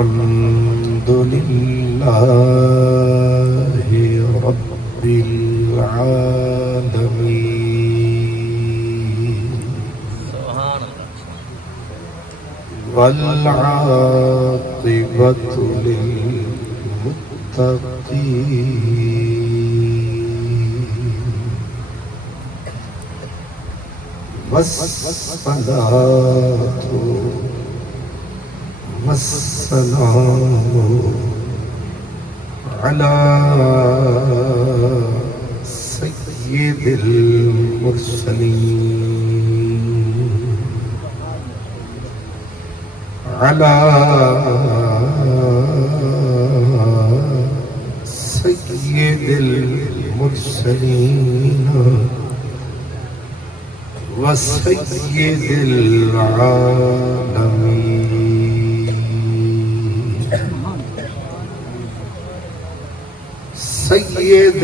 الحمد لله رب العالمين والعاقبة للمتقين والصلاة والسلام على سيد المرسلين على سيد المرسلين وسيد العالمين سيد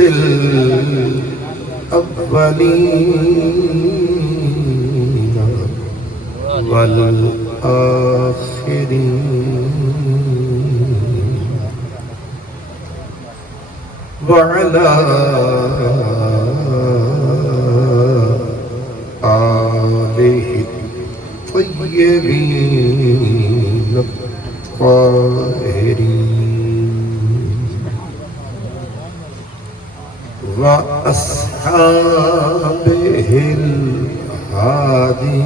الأولين والآخرين وعلى آله الطيبين الطاهرين وأصحابه الهادين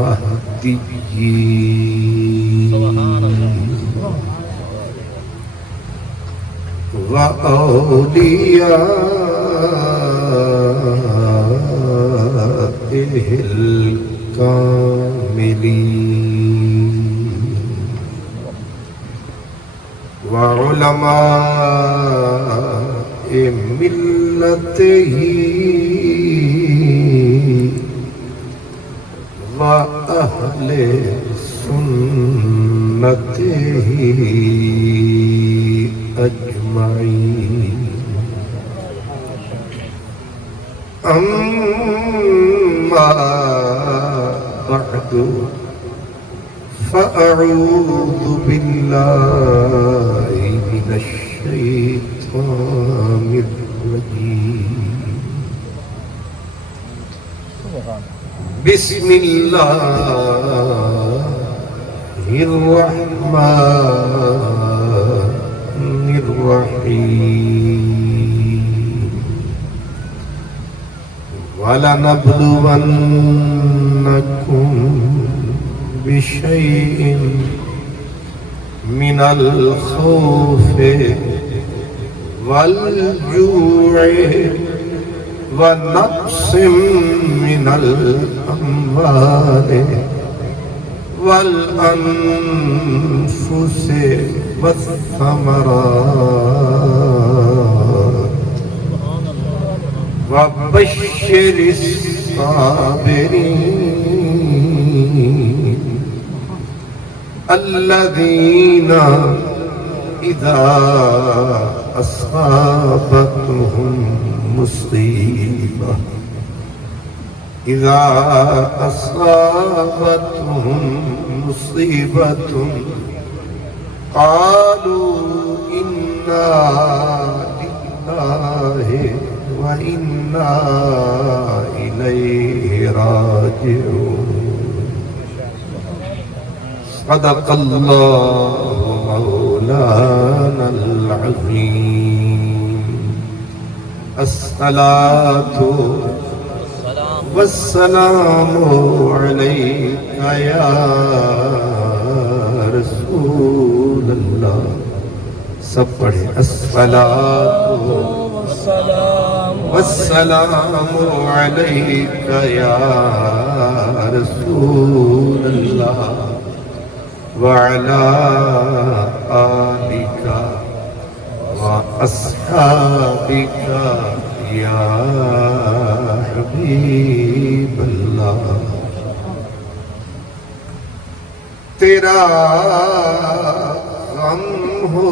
المهديين وأوليائه الكاملين وعلماء ملته وأهل سنته أجمعين أما بعد فأعوذ بالله من الشيطان الرجيم بسم الله الرحمن الرحيم ولنبلونكم بشيء من الخوف والجوع ونقص من الأموال والأنفس والثمرات وبشر الصابرين الذين إذا أصابتهم مصيبة قالوا إنا لله وإنا إليه راجعون صدق الله مولانا العظيم الصلاة والسلام عليك يا رسول اللہ. سب پڑھیں الصلاة والسلام عليك يا رسول اللہ وعلى آلك وأصحابك یا حبیب اللہ. تیرا غم ہو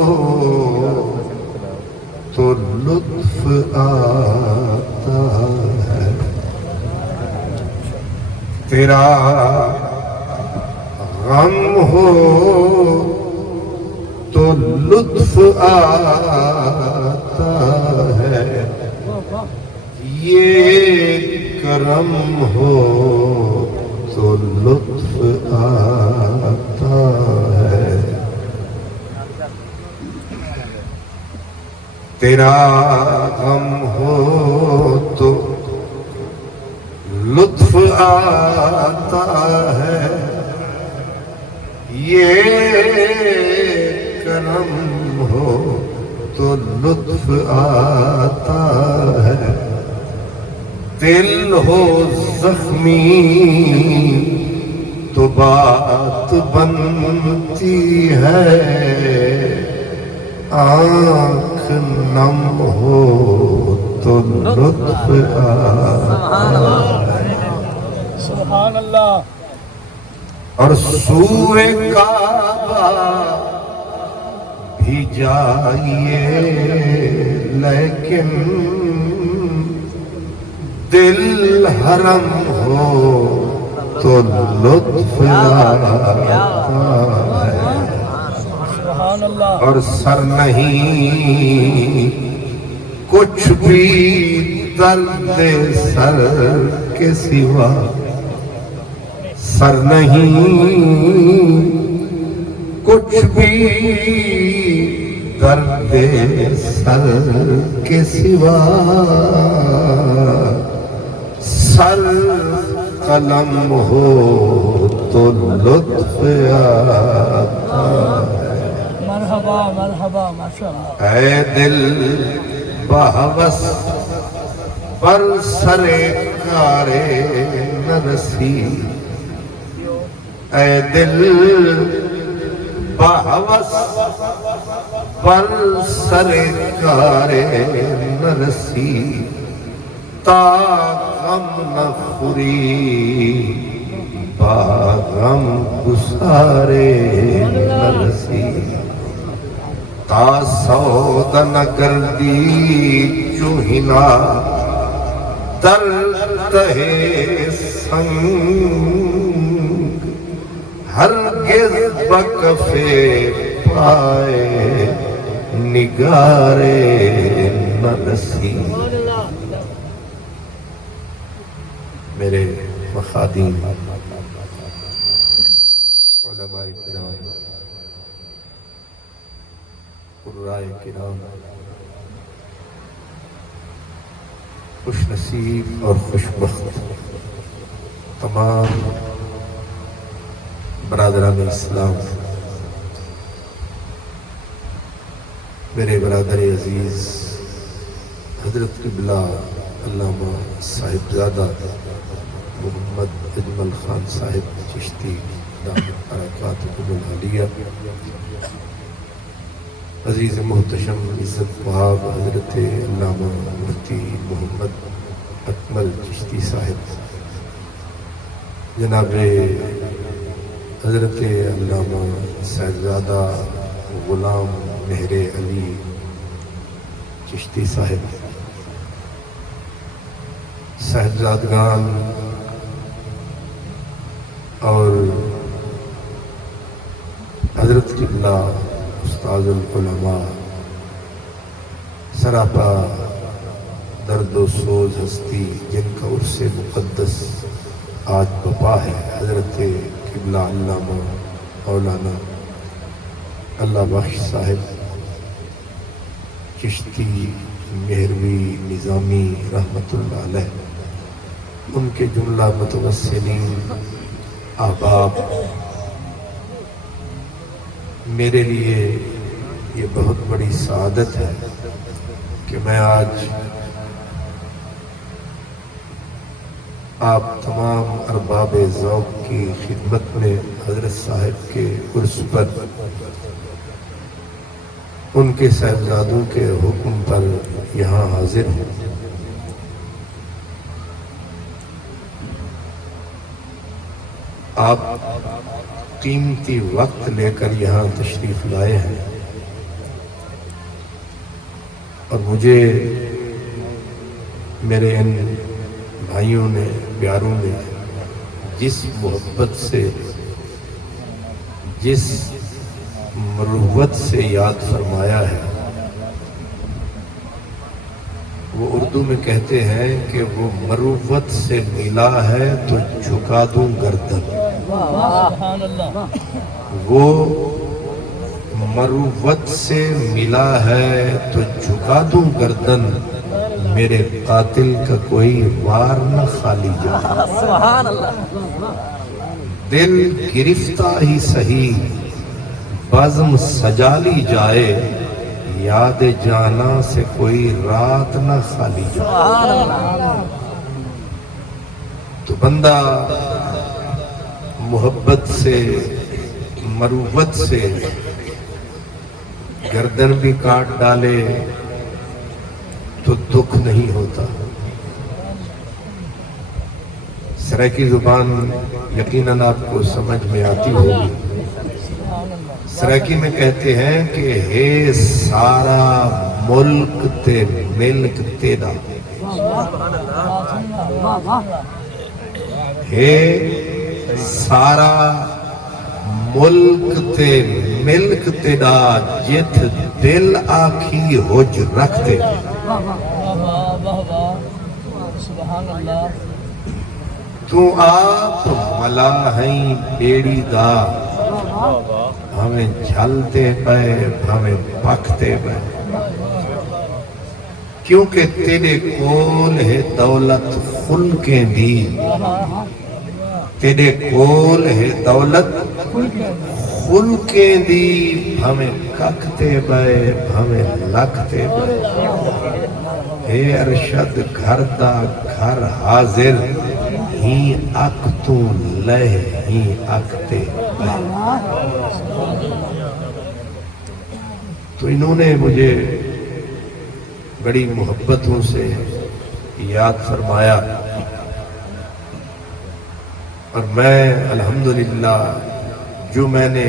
تو لطف آتا ہے، تیرا غم ہو تو لطف آتا ہے، یہ کرم ہو تو لطف آتا ہے، تیرا غم ہو تو لطف آتا ہے، یہ کرم ہو تو لطف آتا ہے، دل ہو زخمی تو بات بنتی ہے، آنکھ نم ہو تو لطف آتا ہے، سبحان اللہ۔ اور سوئے کعبہ بھی جائیے لیکن دل حرم ہو تو لطف آتا ہے، سبحان اللہ۔ اور سر نہیں کچھ بھی درد سر کے سوا، سر نہیں کچھ بھی درد سر کے سوا، سر قلم ہو تو لطف آتا ہے، مرحبا مرحبا ماشاءاللہ۔ اے دل بہوس پر سر کارے نہ رسی، اے دل بہوس پر سر کارے نہ رسی، تا غم نہ خوری با غم گسارے نہ رسی، تا سود نہ گردی چوہنا در تہے سنگ، ہرگز بکف پائے نگارے نہ رسی۔ میرے مخادیم علماء کرام، قرائے کرام، خوش نصیب اور خوش بخت تمام برادران اسلام، میرے برادر عزیز حضرت قبلہ علامہ صاحبزادہ محمد اجمل خان صاحب چشتی دامت برکاتہ العالیہ، عزیز محتشم عزت وہاب حضرت علامہ مفتی محمد اکمل چشتی صاحب، جناب حضرت علامہ صاحبزادہ غلام مہر علی چشتی صاحب، صاحبزادگان اور حضرت قبلہ استاد العلماء، سراپا درد و سوز ہستی جن کا عرص مقدس آج بپا ہے، حضرت قبلہ علامہ مولانا اللہ بخش صاحب چشتی مہروی نظامی رحمت اللہ علیہ، ان کے جملہ متوسلین احباب، میرے لیے یہ بہت بڑی سعادت ہے کہ میں آج آپ تمام ارباب ذوق کی خدمت میں حضرت صاحب کے عرس پر ان کے صاحبزادوں کے حکم پر یہاں حاضر ہوں۔ آپ قیمتی وقت لے کر یہاں تشریف لائے ہیں، اور مجھے میرے ان بھائیوں نے، پیاروں نے جس محبت سے جس مروت سے یاد فرمایا ہے وہ اردو میں کہتے ہیں کہ وہ مروت سے ملا ہے تو جھکا دوں گردن. سبحان اللہ. وہ مروت سے ملا ہے تو جھکا دوں گردن، میرے قاتل کا کوئی وار نہ خالی جائے. سبحان اللہ. دل گرفتہ ہی سہی بزم سجا لی جائے، یاد جانا سے کوئی رات نہ خالی جائے. سبحان اللہ. تو بندہ محبت سے مروت سے گردن بھی کاٹ ڈالے تو دکھ نہیں ہوتا. سرائیکی زبان یقیناً آپ کو سمجھ میں آتی ہوگی. سرائیکی میں کہتے ہیں کہ ہے سارا ملک تے ملک تیرا، ہے سارا ملک تے ملک تیرا، جت دل آکھی ہوج رکھتے. واہ واہ واہ. سبحان اللہ. تو آپ ملا ہیں بیڑی دا، ہمیں جھلتے پے ہمیں پکتے پے، کیونکہ تیرے کول ہے دولت خلقیں دی، تیرے کول ہے دولت خلقیں دی، ہمیں ککتے پے ہمیں لکھتے پے. اے ارشد گھر دا گھر حاضر، ہی اک تو لہ ہی اکتے. تو انہوں نے مجھے بڑی محبتوں سے یاد فرمایا، اور میں الحمدللہ جو میں نے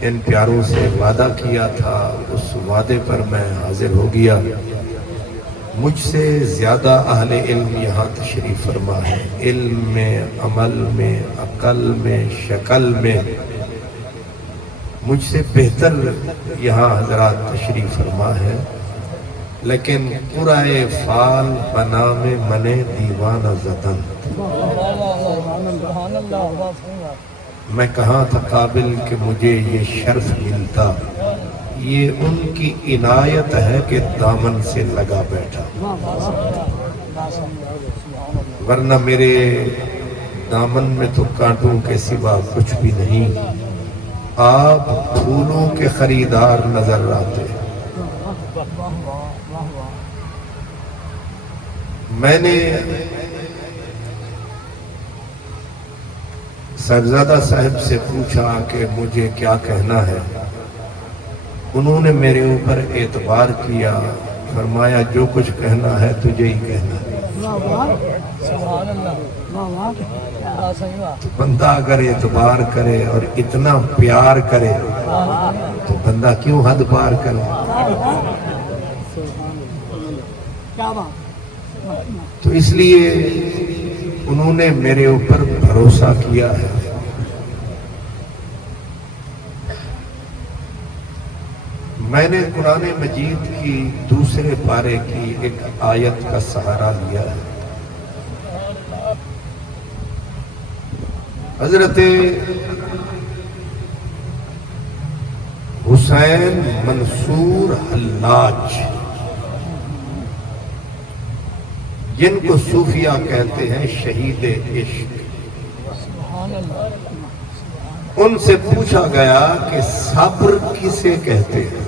ان پیاروں سے وعدہ کیا تھا اس وعدے پر میں حاضر ہو گیا. مجھ سے زیادہ اہل علم یہاں تشریف فرما ہے، علم میں، عمل میں، عقل میں، شکل میں. مجھ سے بہتر یہاں حضرات تشریف فرما ہے، لیکن پورائے فال بنا میں منے دیوانہ زدن. سبحان اللہ. میں کہاں تھا قابل کہ مجھے یہ شرف ملتا، یہ ان کی عنایت ہے کہ دامن سے لگا بیٹھا، ورنہ میرے دامن میں تو کانٹوں کے سوا کچھ بھی نہیں. آپ پھولوں کے خریدار نظر آتے. میں نے صاحبزادہ صاحب سے پوچھا کہ مجھے کیا کہنا ہے. انہوں نے میرے اوپر اعتبار کیا، فرمایا جو کچھ کہنا ہے تجھے ہی کہنا ہے. سبحان اللہ. تو بندہ اگر اعتبار کرے اور اتنا پیار کرے تو بندہ کیوں حد پار کرے. تو اس لیے انہوں نے میرے اوپر بھروسہ کیا ہے. میں نے قرآن مجید کی دوسرے پارے کی ایک آیت کا سہارا لیا ہے. حضرت حسین منصور حلاج، جن کو صوفیہ کہتے ہیں شہید عشق، ان سے پوچھا گیا کہ صبر کسے کہتے ہیں.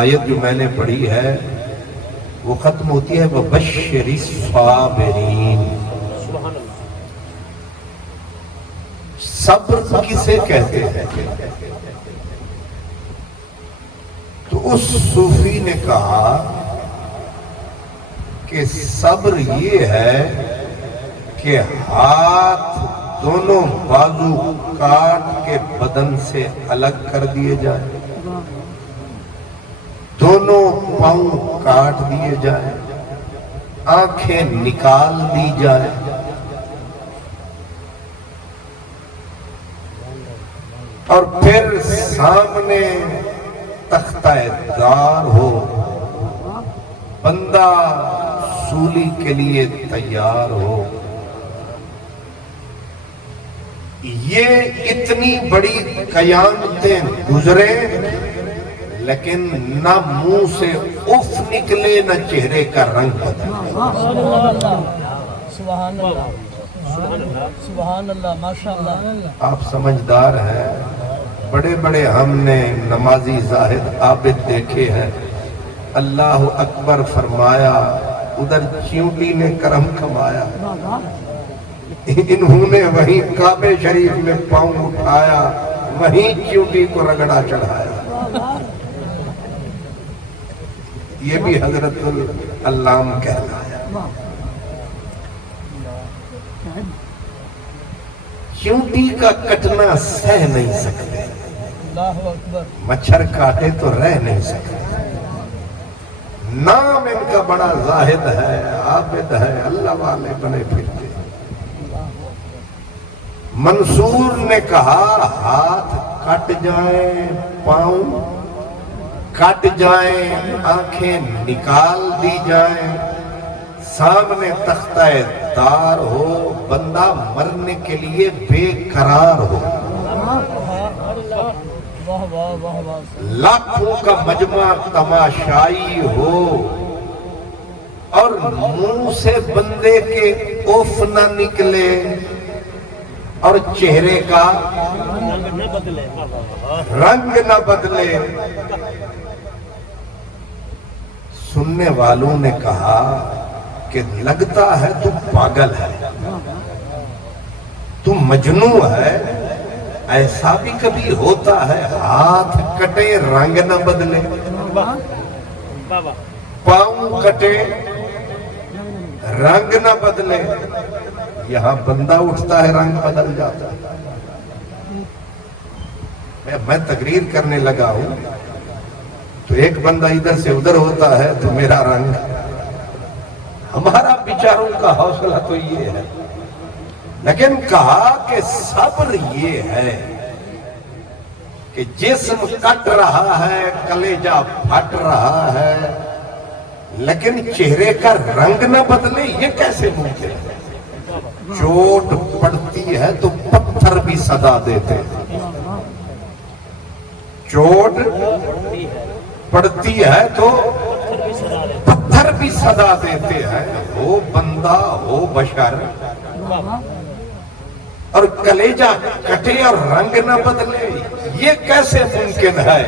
آیت جو میں نے پڑھی ہے وہ ختم ہوتی ہے وَبَشِّرِ الصَّابِرِينَ. صبر کسے کہتے ہیں؟ تو اس صوفی نے کہا کہ صبر یہ ہے کہ ہاتھ دونوں بازو کاٹ کے بدن سے الگ کر دیے جائیں، دونوں پاؤں کاٹ دیے جائیں، آنکھیں نکال دی جائیں، اور پھر سامنے تختہ دار ہو، بندہ سولی کے لیے تیار ہو، یہ اتنی بڑی قیامتیں گزرے لیکن نہ منہ سے اف نکلے نہ چہرے کا رنگ بدلے۔ سبحان اللہ، سبحان اللہ، ماشاء اللہ۔ آپ سمجھدار ہیں، بڑے بڑے ہم نے نمازی زاہد عابد دیکھے ہیں، اللہ اکبر فرمایا ادھر چیونٹی نے کرم کمایا، انہوں نے وہیں کعبے شریف میں پاؤں اٹھایا، وہیں چیونٹی کو رگڑا چڑھایا۔ یہ بھی حضرت العلام کہلایا۔ چیونٹی کا کٹنا سہ نہیں سکتے، اللہ اکبر، مچھر کاٹے تو رہ نہیں سکتے۔ نام ان کا بڑا زاہد ہے، عابد ہے، اللہ والے بنے پھرتے۔ منصور نے کہا ہاتھ کٹ جائیں، پاؤں کٹ جائیں، آنکھیں نکال دی جائیں، سامنے تختہ دار ہو، بندہ مرنے کے لیے بے قرار ہو، واہ واہ واہ واہ، لاکھوں کا مجمع تماشائی ہو اور منہ سے بندے کے اف نہ نکلے اور چہرے کا رنگ نہ بدلے۔ سننے والوں نے کہا کہ لگتا ہے تو پاگل ہے، تو مجنون ہے، ایسا بھی کبھی ہوتا ہے ہاتھ کٹے رنگ نہ بدلے، پاؤں کٹے رنگ نہ بدلے، یہاں بندہ اٹھتا ہے رنگ بدل جاتا ہے۔ میں تقریر کرنے لگا ہوں تو ایک بندہ ادھر سے ادھر ہوتا ہے تو میرا رنگ، ہمارا بیچاروں کا حوصلہ تو یہ ہے، لیکن کہا کہ صبر یہ ہے کہ جسم کٹ رہا ہے، کلیجہ پھٹ رہا ہے، لیکن چہرے کا رنگ نہ بدلے، یہ کیسے ممکن ہے؟ چوٹ پڑتی ہے تو پتھر بھی صدا دیتے ہیں، چوٹ پڑتی ہے تو پتھر بھی صدا دیتے ہیں، ہو بندہ ہو بشر، اور کلیجہ کٹے اور رنگ نہ بدلے، یہ کیسے ممکن ہے؟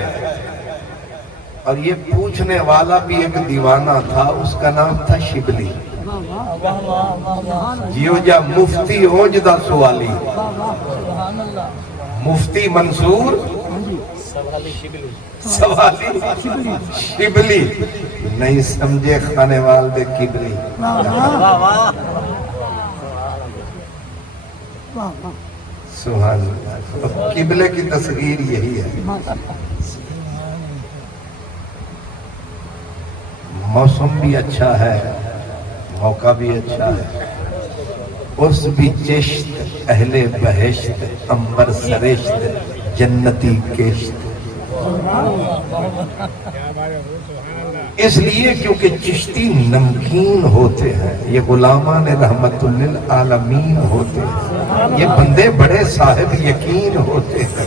اور یہ پوچھنے والا بھی ایک دیوانہ تھا، اس کا نام تھا شبلی، جیو جا مفتی اوجدہ سوالی، سبحان اللہ، مفتی منصور سوالی شبلی، نہیں سمجھے خانے والدے قبلی۔ سبحان اللہ، قبلے کی تصغیر یہی ہے۔ موسم بھی اچھا ہے، موقع بھی اچھا ہے، عرس بھی چشت، اہل بہشت، امبر سرشت، جنتی کشت۔ اس لیے کیونکہ چشتی نمکین ہوتے ہیں، یہ غلامان رحمت للعالمین ہوتے ہیں، یہ بندے بڑے صاحب یقین ہوتے ہیں،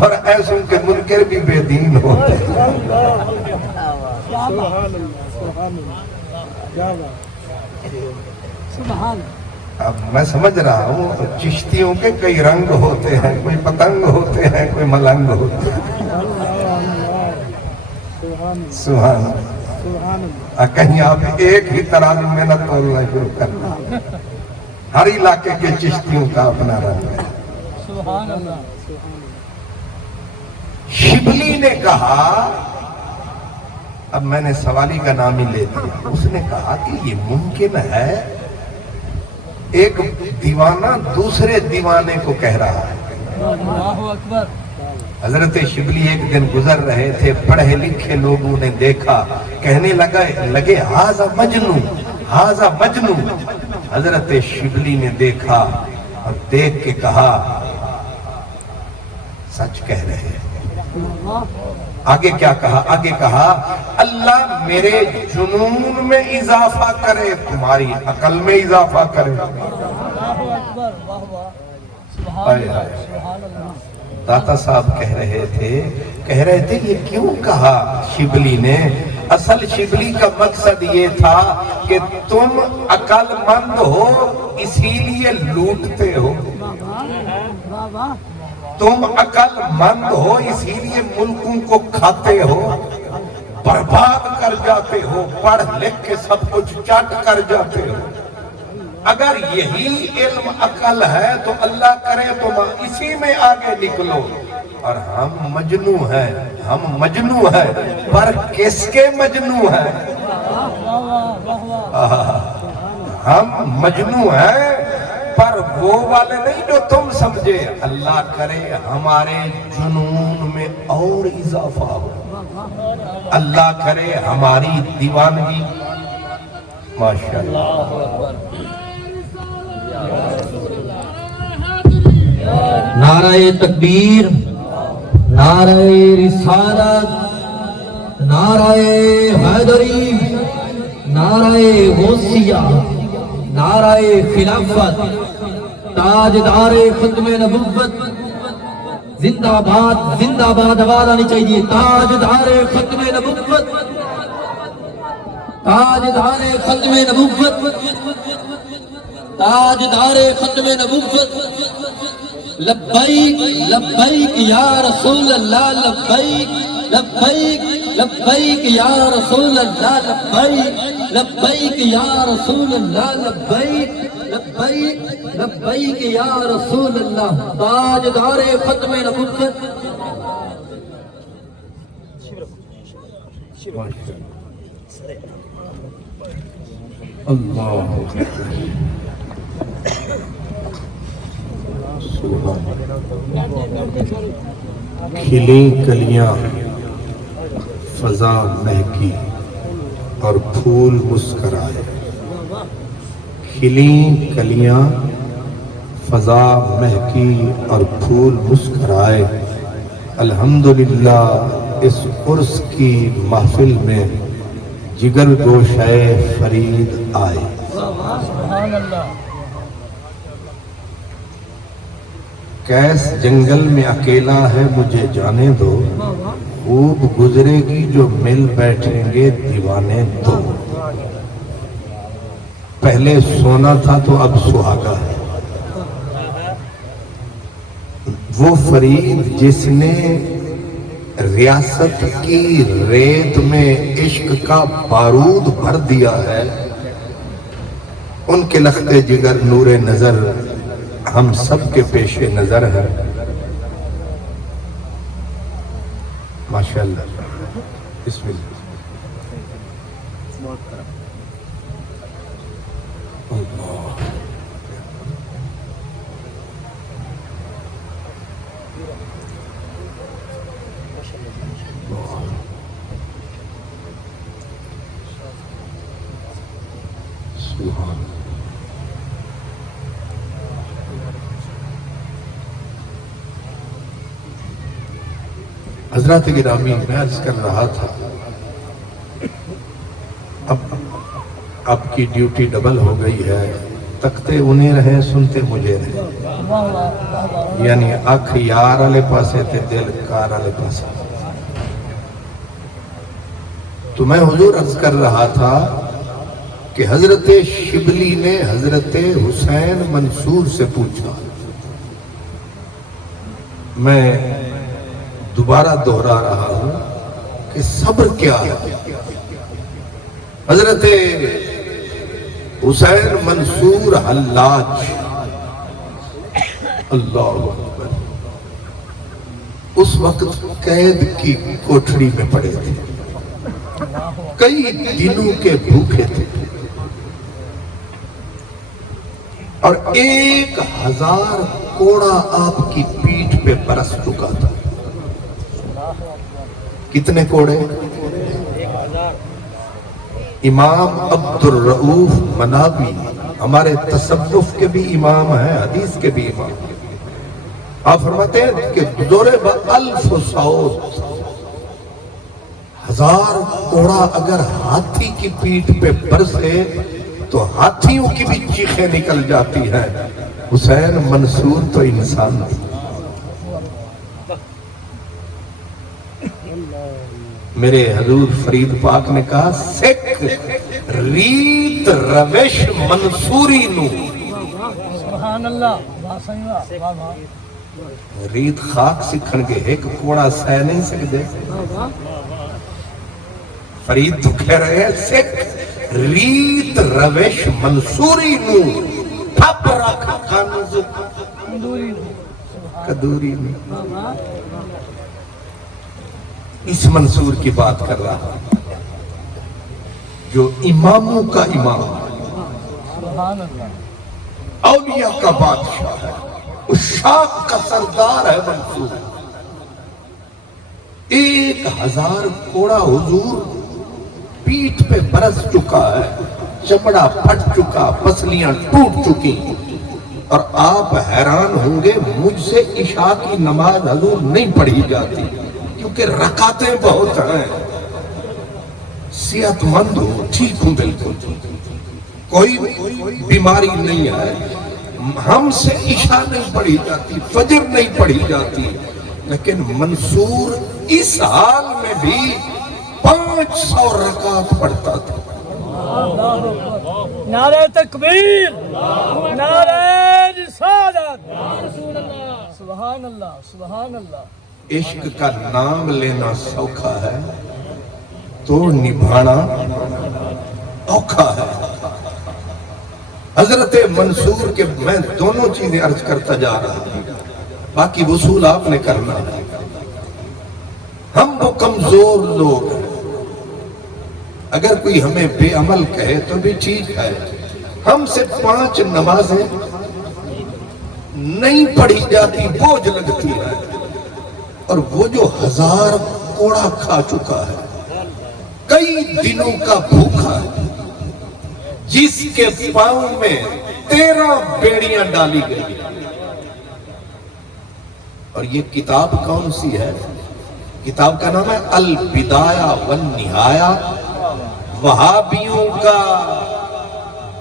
اور ایسوں کے منکر بھی بے دین ہوتے ہیں۔ اب میں سمجھ رہا ہوں چشتیوں کے کئی رنگ ہوتے ہیں، کوئی پتنگ ہوتے ہیں، کوئی ملنگ ہوتے ہیں۔ سبحان اللہ، کہیں آپ ایک ہی ترازو میں نہ تولنا شروع کرنا، ہر علاقے کے چشتیوں کا اپنا رنگ ہے۔ سبحان اللہ، شبلی نے کہا، اب میں نے سوالی کا نام ہی لے دیا، اس نے کہا کہ یہ ممکن ہے ایک دیوانہ دوسرے دیوانے کو کہہ رہا ہے۔ اللہ اکبر، حضرت شبلی ایک دن گزر رہے تھے، پڑھے لکھے لوگوں نے دیکھا، کہنے لگے ہاذا مجنون، ہاذا مجنون۔ حضرت شبلی نے دیکھا اور دیکھ کے کہا سچ کہہ رہے ہیں۔ آگے کیا کہا؟ آگے کہا اللہ میرے جنون میں اضافہ کرے، تمہاری عقل میں اضافہ کرے۔ اللہ اکبر، واہ واہ، سبحان اللہ، سبحان اللہ۔ داتا صاحب کہہ رہے تھے یہ کیوں کہا شبلی نے؟ اصل شبلی کا مقصد یہ تھا کہ تم عقل مند ہو اسی لیے لوٹتے ہو، تم عقل مند ہو اسی لیے ملکوں کو کھاتے ہو، برباد کر جاتے ہو، پڑھ لکھ کے سب کچھ چٹ کر جاتے ہو۔ اگر یہی علم عقل ہے تو اللہ کرے تم اسی میں آگے نکلو۔ اور ہم مجنو ہیں، پر کس کے مجنو ہیں؟ ہم مجنو ہیں پر وہ والے نہیں جو تم سمجھے۔ اللہ کرے ہمارے جنون میں اور اضافہ ہو، اللہ کرے ہماری دیوانگی۔ ماشاءاللہ، نعرہ تکبیر، نعرہ رسالت، نعرہ حیدری، نعرہ غوثیہ، نعرہ خلافت، تاجدار ختم نبوت، زندہ باد زندہ باد آواز آنی چاہیے، تاجدار ختم نبوت، تاجدار ختم نبوت، تاجدار ختم نبوت، لبیک لبیک یا رسول اللہ، لبیک لبیک لبیک یا رسول اللہ، لبیک لبیک یا رسول اللہ، لبیک لبیک لبیک یا رسول اللہ، تاجدار ختم نبوت۔ اللہ کھلیں کلیاں فضا مہکی اور پھول مسکرائے، کھلیں کلیاں فضا مہکی اور پھول مسکرائے، الحمدللہ اس عرس کی محفل میں جگر گوشہ فرید آئے۔ سبحان اللہ۔ کیس جنگل میں اکیلا ہے مجھے جانے دو، خوب گزرے گی جو مل بیٹھیں گے دیوانے دو، پہلے سونا تھا تو اب سہاگا ہے، وہ فرید جس نے ریاست کی ریت میں عشق کا بارود بھر دیا ہے، ان کے لخت جگر نور نظر ہم سب کے پیش نظر ہے۔ ماشاءاللہ، بسم اللہ۔ اللہ سبحان اللہ۔ حضرات گرامی، میں عرض کر رہا تھا اب کی ڈیوٹی ڈبل ہو گئی ہے، تکتے انہیں رہے سنتے مجھے رہے، یعنی اکھ یار والے پاسے تے دل کار والے پاسے۔ تو میں حضور عرض کر رہا تھا کہ حضرت شبلی نے حضرت حسین منصور سے پوچھا، میں دوبارہ دہرا رہا ہوں کہ صبر کیا ہے؟ حضرت حسین منصور حلاج، اللہ اکبر، اس وقت قید کی کوٹھڑی میں پڑے تھے، کئی دنوں کے بھوکے تھے، اور 1000 کوڑا آپ کی پیٹھ پہ برس چکا تھا۔ کتنے کوڑے؟ امام عبد الرؤوف منابی ہمارے تصوف کے بھی امام ہیں، حدیث کے بھی امام ہیں، آپ فرماتے ہیں کہ ضرب الف صوت، 1000 کوڑا اگر ہاتھی کی پیٹھ پہ برسے تو ہاتھیوں کی بھی چیخیں نکل جاتی ہیں، حسین منصور تو انسان نہیں۔ میرے حضور فرید پاک نے کہا سکھ ریت روش منصوری نو، سبحان اللہ، واہ صحیح واہ واہ واہ، ریت خاک سکھن کے ایک کوڑا سہ نہیں سکتے۔ فرید تو کہہ رہے ہیں سکھ ریت روش منصوری نو، تھپ رکھ کنز تندوری، کدوری نو۔ اس منصور کی بات کر رہا ہوں جو اماموں کا امام، سبحان اللہ، اولیاء کا بادشاہ ہے، عشاق کا سردار ہے منصور۔ 1000 کوڑا حضور پیٹھ پہ برس چکا ہے، چمڑا پھٹ چکا، پسلیاں ٹوٹ چکی، اور آپ حیران ہوں گے مجھ سے عشاء کی نماز حضور نہیں پڑھی جاتی کیونکہ رکعتیں بہت ہیں، صحت مند ہوں، ٹھیک ہوں، بالکل کوئی بیماری نہیں ہے، ہم سے عشاء نہیں پڑھی جاتی، فجر نہیں پڑھی جاتی، لیکن منصور اس حال میں بھی 500 رکعت پڑھتا تھا۔ نعرہ تکبیر، نعرہ رسالت، سبحان اللہ سبحان اللہ۔ عشق کا نام لینا سوکھا ہے تو نبھانا اوکھا ہے۔ حضرت منصور کے میں دونوں چیزیں عرض کرتا جا رہا ہوں، باقی وصول آپ نے کرنا ہے۔ ہم وہ کمزور لوگ ہیں، اگر کوئی ہمیں بے عمل کہے تو بھی ٹھیک ہے، ہم سے 5 نمازیں نہیں پڑھی جاتی، بوجھ لگتی ہے، اور وہ جو 1000 کوڑا کھا چکا ہے، کئی دنوں کا بھوکا ہے، جس کے پاؤں میں 13 بیڑیاں ڈالی گئی، اور یہ کتاب کون سی ہے؟ کتاب کا نام ہے البدایہ والنہایہ، وہابیوں کا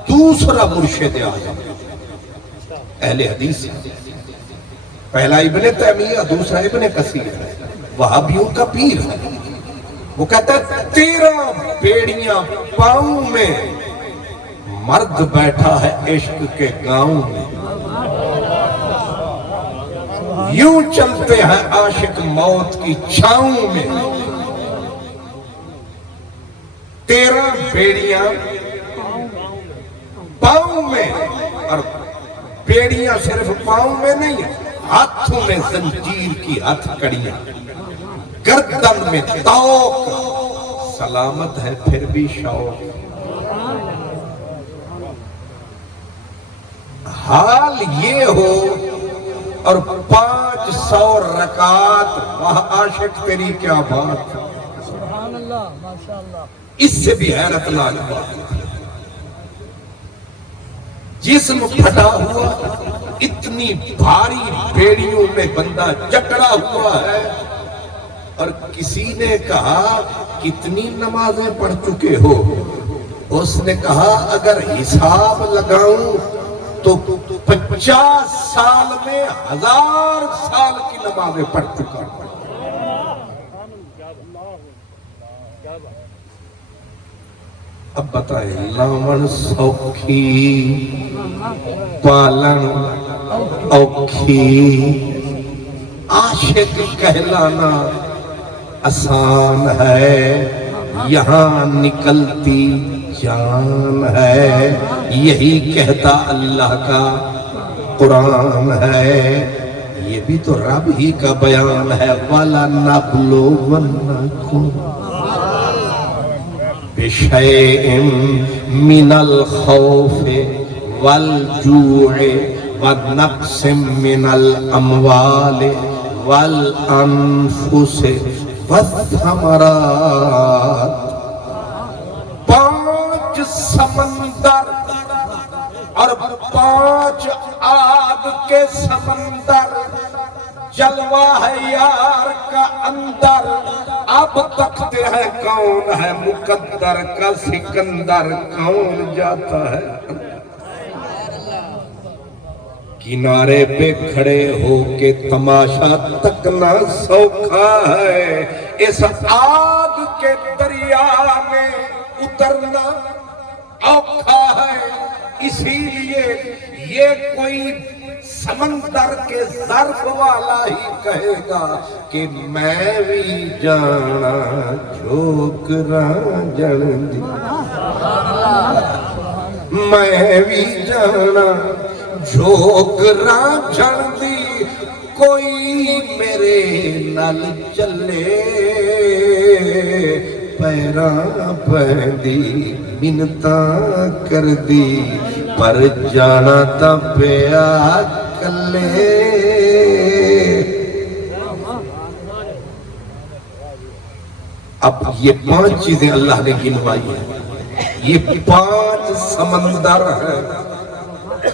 دوسرا مرشد اعظم، اہل حدیث ہے، پہلا ابن تیمیہ، دوسرا ابن کثیر، وہابیوں کا پیر ہے۔ وہ کہتا ہے 13 بیڑیاں پاؤں میں، مرد بیٹھا ہے عشق کے گاؤں میں، یوں چلتے ہیں عاشق موت کی چھاؤں میں۔ 13 بیڑیاں پاؤں میں، اور بیڑیاں صرف پاؤں میں نہیں، ہاتھوں میں زنجیر کی ہتھ کڑیاں، گردن میں توق، سلامت ہے پھر بھی شوق۔ حال یہ ہو اور 500 رکعت، واہ عاشق تیری کیا بات، سبحان اللہ، ماشاءاللہ، اس سے بھی حیرت ناک بات۔ جسم پھٹا ہوا، اتنی بھاری بیڑیوں میں بندہ جکڑا ہوا ہے، اور کسی نے کہا کتنی نمازیں پڑھ چکے ہو؟ اس نے کہا اگر حساب لگاؤں تو 50 سال میں 1000 سال کی نمازیں پڑھ چکا ہوں۔ اب بتائیں، لاون سوکھی پالن اوکھی، عاشق کہلانا آسان ہے، یہاں نکلتی جان ہے، یہی کہتا اللہ کا قرآن ہے، یہ بھی تو رب ہی کا بیان ہے، وَلَنَبْلُوَنَّكُمْ بِشَيْءٍ مِّنَ الْخَوْفِ وَالْجُوعِ وَنَقْصٍ مِّنَ الْأَمْوَالِ وَالْأَنفُسِ وَالثَّمَرَاتِ۔ 5 سمندر اور 5 آگ کے سمندر جلوہ ہے یار کا اندر، اب تکتے ہیں کون ہے مقدر کا سکندر، کون جاتا ہے کنارے پہ کھڑے ہو کے تماشا تکنا سوکھا ہے، اس آگ کے دریا میں اترنا اوکھا ہے، اسی لیے یہ کوئی سمندر کے ظرف والا ہی کہے گا کہ میں بھی جانا جھوکراں جن دی، میں بھی جانا جھوکراں جن دی، کوئی میرے نال چلے پیراں پیندی منتاں کر دی، پر جانا تا پیا کلے۔ اب یہ 5 چیزیں اللہ نے گنوائی ہیں، یہ 5 سمندر ہیں،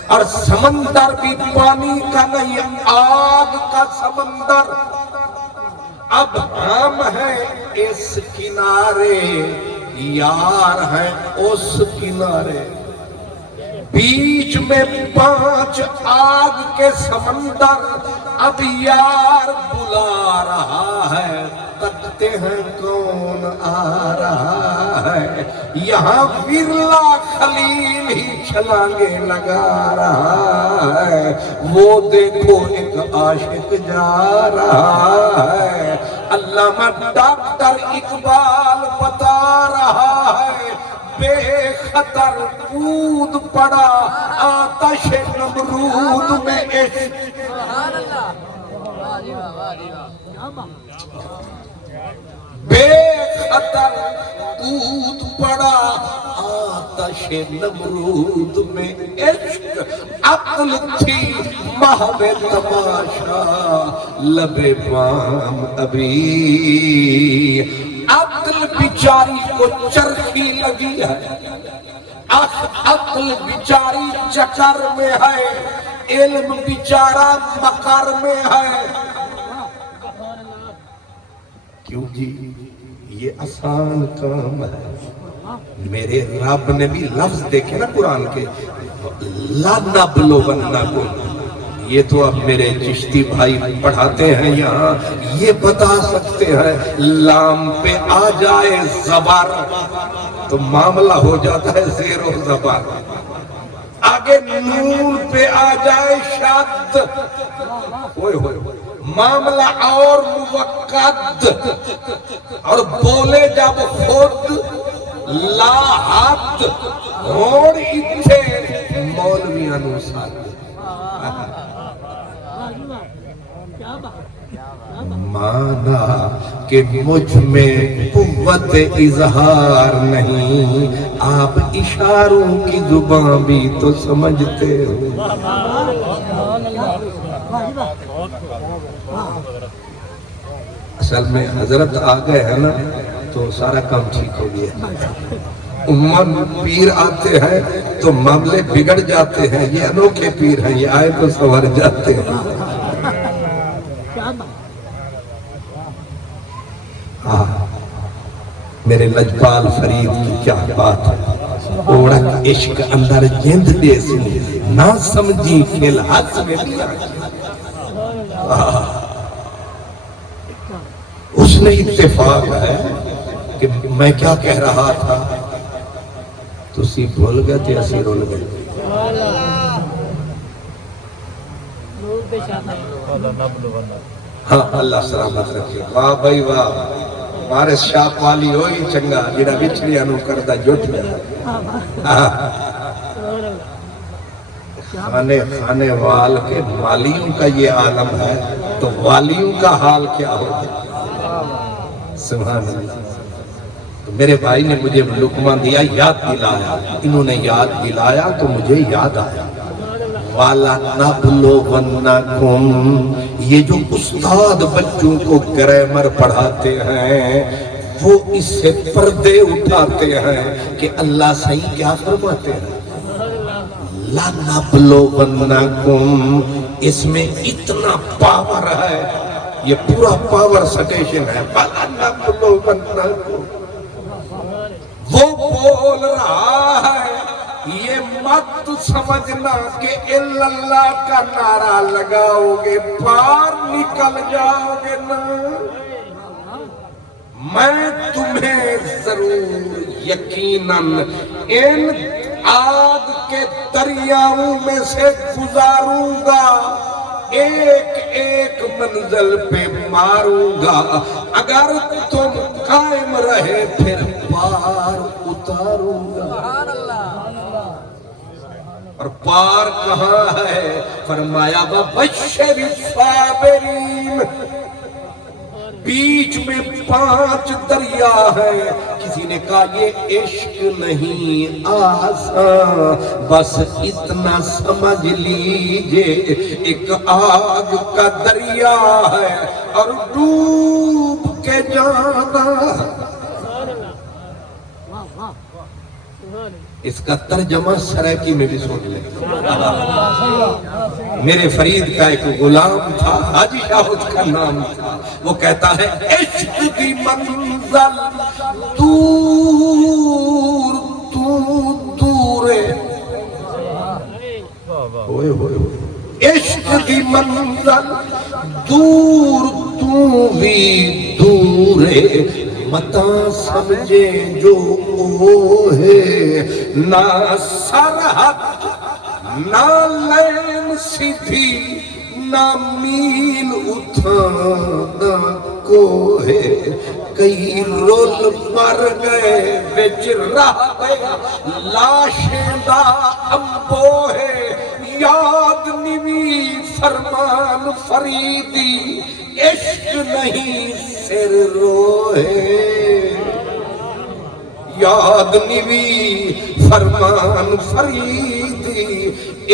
اور سمندر بھی پانی کا نہیں، آگ کا سمندر۔ اب ہم ہیں اس کنارے، یار ہیں اس کنارے، بیچ میں 5 آگ کے سمندر، اب یار بلا رہا ہے، تکتے ہیں کون آ رہا ہے، یہاں ورلا خلیل ہی چھلانگے لگا رہا ہے، وہ دیکھو ایک عاشق جا رہا ہے، علامہ ڈاکٹر اقبال بتا رہا ہے، بے خطر کود پڑا آتش نمرود میں عشق، بے خطر کود پڑا آتش نمرود میں عشق، عقل تھی محو تماشا لب بام ابھی، عقل بیچاری کو چرخی لگی ہے، عقل بیچاری چکر میں ہے، علم بیچارہ مکر میں ہے، کیوں جی یہ آسان کام ہے، میرے رب نے بھی لفظ دیکھے نا قرآن کے، لا نبلونکم، یہ تو اب میرے چشتی بھائی پڑھاتے ہیں یہاں، یہ بتا سکتے ہیں لام پہ آ جائے زبر تو معاملہ ہو جاتا ہے زیر و زبر، آگے نون پہ آ جائے شد ہوئے ہوئے معاملہ اور موقد، اور بولے جب خود لا حد اور اتھے مولویاں نو ساتھ مانا کہ مجھ میں قوت اظہار نہیں، آپ اشاروں کی زبان بھی تو سمجھتے ہو، اصل میں حضرت آ گئے ہیں نا تو سارا کام ٹھیک ہو گیا، امت پیر آتے ہیں تو معاملے بگڑ جاتے ہیں، یہ انوکھے پیر ہیں، یہ آئے تو سنور جاتے ہیں۔ میرے لجپال فرید کی کیا بات ہے، اوڑک عشق اندر جند دیسی، نہ سمجھی کھل حس میں دیا، اس نے اتفاق ہے کہ میں کیا کہہ رہا تھا، تسی بھول گئے تھے اسی رول گئے، ہاں اللہ سلامت رکھے، واہ بھائی واہ، ہمارے شاپ والی ہوئی چنگا جڑا بچڑیاں نو کردا جٹ گیا، خانے وال کے مالیوں کا یہ عالم ہے تو والیوں کا حال کیا ہوگا، سبحان اللہ۔ تو میرے بھائی نے مجھے لقمہ دیا، یاد دلایا، انہوں نے یاد دلایا تو مجھے یاد آیا، وَلَنَبْلُوَنَّكُمْ، یہ جو استاد بچوں کو گرامر پڑھاتے ہیں وہ اس سے پردے اٹھاتے ہیں کہ اللہ صحیح کیا فرماتے ہیں، لَنَبْلُوَنَّكُمْ، اس میں اتنا پاور ہے یہ پورا پاور سٹیشن ہے. وہ بول رہا ہے یہ مت سمجھنا کہ اللہ کا نعرہ لگاؤ گے پار نکل جاؤ گے نا. میں تمہیں ضرور یقیناً ان آگ کے دریاؤں میں سے گزاروں گا, ایک ایک منزل پہ ماروں گا, اگر تم قائم رہے پھر پار اتاروں گا. اور پار کہاں ہے؟ فرمایا وَبَشِّرِ الصَّابِرِينَ, بیچ میں 5 دریا ہے. کسی نے کہا یہ عشق نہیں آسان, بس اتنا سمجھ لیجئے ایک آگ کا دریا ہے اور ڈوب کے جانا. اس کا ترجمہ سریکی میں بھی سن لیں. میرے فرید کا ایک غلام تھا, حاجی شاہ اس کا نام تھا. وہ کہتا ہے عشق کی منزل دور دور, عشق کی منزل دور بھی دور, متا سمجھے جو او ہے, نہ سرحد نہ لین سیدھی نہ میل اتھانا کو ہے. کئی رول مر گئے بچ رہ گیا لاشیں دا امبو ہے. یاد نوی فرمان فریدی عشق نہیں سر روئے. یاد نوی فرمان فریدی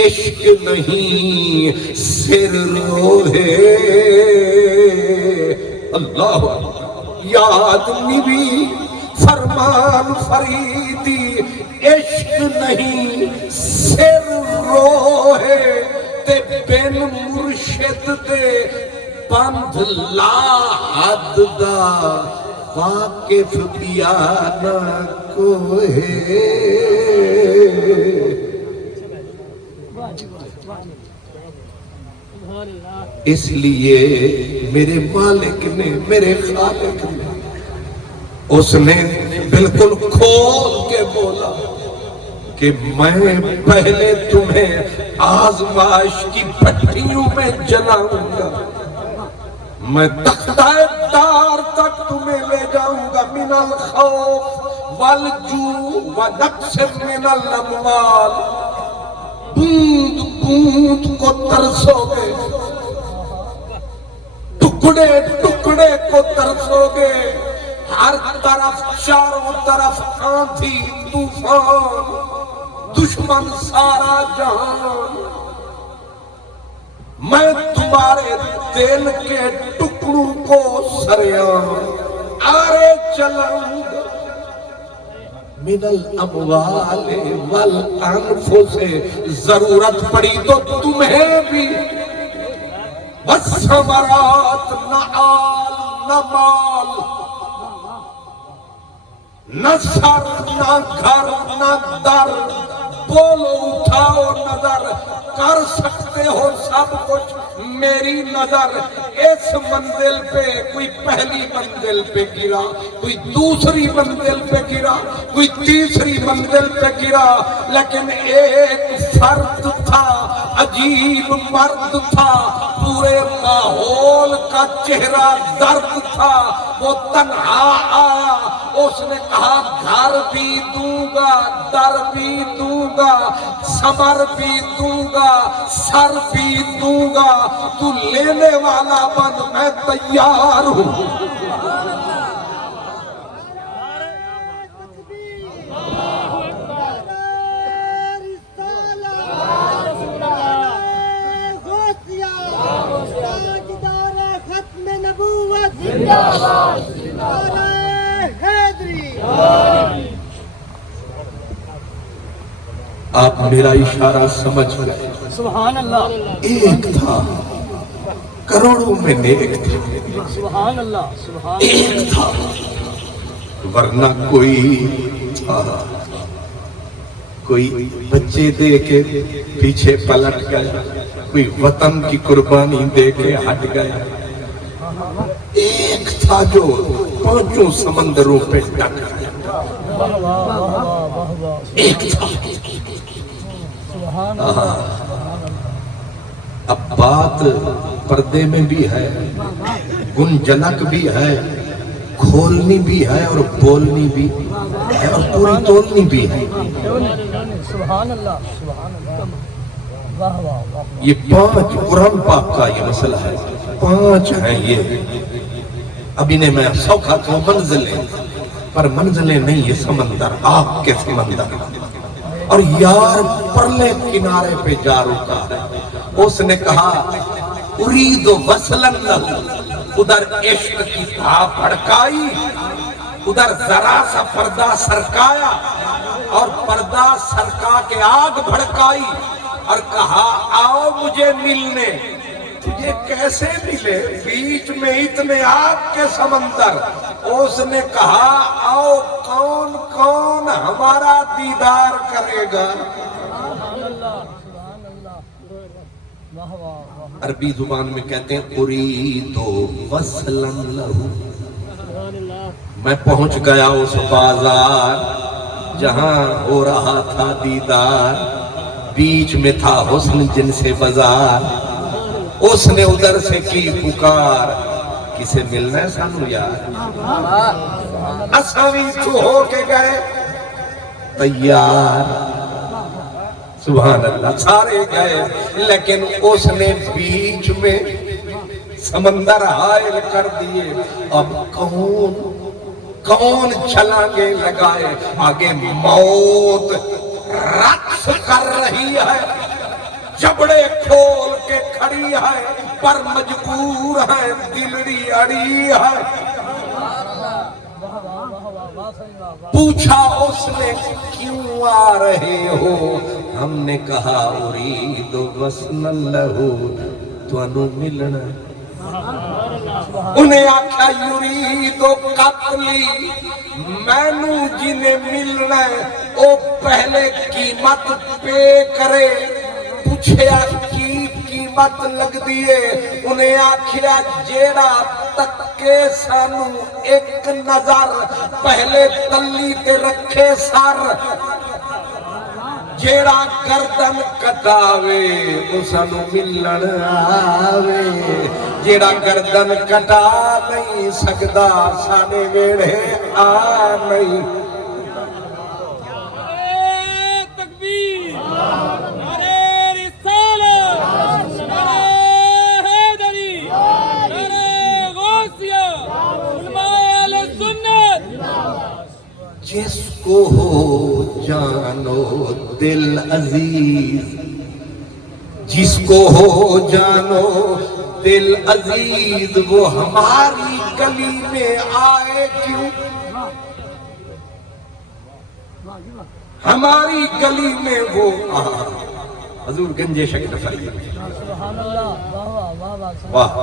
عشق نہیں سر روئے. اللہ یاد نوی فرمان فریدی عشق نہیں سر روئے. تے بن مرشد دے بند لا حد دا واقف بیانہ کو ہے. اس لیے میرے مالک نے, میرے خالق نے, اس نے بالکل کھول کے بولا کہ میں پہلے تمہیں آزمائش کی بھٹیوں میں جلاؤں گا, میں تختہ دار تک تمہیں لے جاؤں گا. من الخوف والجوع ونقص من الاموال, بوند بوند کو ترسو گے, ٹکڑے ٹکڑے کو ترسو گے. ہر طرف چاروں طرف آندھی طوفان, دشمن سارا جہان. میں تمہارے دل کے ٹکڑوں کو سریاں آرے چلاؤں گا. من الاموال والانفس, ضرورت پڑی تو تمہیں بھی. والثمرات, نہ آل نہ مال, نہ سر نہ گھر نہ در, بولو اٹھاؤ نظر, کر سکتے ہو سب کچھ میری نظر. اس منزل پہ کوئی پہلی منزل پہ گرا, کوئی دوسری منزل پہ گرا, کوئی تیسری منزل پہ گرا, لیکن ایک فرد تھا, عجیب مرد تھا, پورے ماحول کا چہرہ درد تھا. وہ تنہا آیا, اس نے کہا گھر بھی دوں گا, در بھی دوں گا, ثمر بھی دوں گا, سر بھی دوں گا, تو لینے والا بن, میں تیار ہوں. آپ میرا اشارہ سمجھ گئے. سبحان اللہ. ایک تھا کروڑوں میں نیک تھا، سبحان اللہ سبحان ایک تھا، ورنہ کوئی بچے دے کے پیچھے پلٹ گیا، کوئی وطن کی قربانی دے کے ہٹ گیا، ایک تھا جو پانچوں سمندروں پہ ڈٹ گیا، ایک تھا۔ اب بات پردے میں بھی ہے، گنجلک بھی ہے، کھولنی بھی ہے اور بولنی بھی ہے اور پوری تولنی بھی ہے۔ سبحان اللہ سبحان اللہ واہ واہ واہ یہ 5 قرآن پاک کا یہ مسئلہ ہے، 5 ہیں یہ۔ اب انہیں میں سوکھا تو منزلیں، پر منزلیں نہیں، یہ سمندر، آگ کے سمندر۔ اور یار پرلے کنارے پہ جا رکا ہے، اس نے کہا ارید وصلن لہو، ادھر عشق کی بھاپ بھڑکائی، ادھر ذرا سا پردہ سرکایا اور پردہ سرکا کے آگ بھڑکائی اور کہا آؤ مجھے ملنے۔ تجھے کیسے ملے بیچ میں اتنے آگ کے سمندر؟ اس نے کہا آؤ کون کون ہمارا دیدار کرے گا؟ عربی زبان میں کہتے ہیں ارید وصلن لہو، میں پہنچ گیا اس بازار جہاں ہو رہا تھا دیدار، بیچ میں تھا حسن جن سے بازار، اس نے ادھر سے کی پکار، کسے ملنا ہے سانو یار؟ اساوی تو ہو کے گئے تیار، سبحان اللہ، سارے گئے، لیکن اس نے بیچ میں سمندر حائل کر دیے۔ اب کون چھلانگے لگائے؟ آگے موت رقص کر رہی ہے، جبڑے کھول کے کھڑی ہے، پر مجبور ہے، دلڑی اڑی ہے۔ پوچھا اس نے کیوں آ رہے ہو؟ ہم نے کہا ارید وصلن لہو، تانوں ملنا۔ انہیں آکھا یرید قتلی، مینوں جنہیں ملنا ہے او پہلے قیمت پے کرے۔ پوچھیا کی قیمت لگ دیئے؟ انہیں آکھیا جیڑا تکے سانو ایک نظر، پہلے تلی تے رکھے سر، جیڑا گردن کٹاوے او سانو ملن آوے، جیڑا گردن کٹا نہیں سکدا سانے ویڑے آ نہیں۔ تکبیر، نعرہ رسالت، نعرہ حیدری، نعرہ غوثیہ، علماء اہل سنت۔ جس کو ہو جانو دل عزیز، جس کو ہو جانو دل عزیز، وہ ہماری گلی میں آئے کیوں؟ ہماری گلی میں وہ حضور گنجے شکر فرید، واہ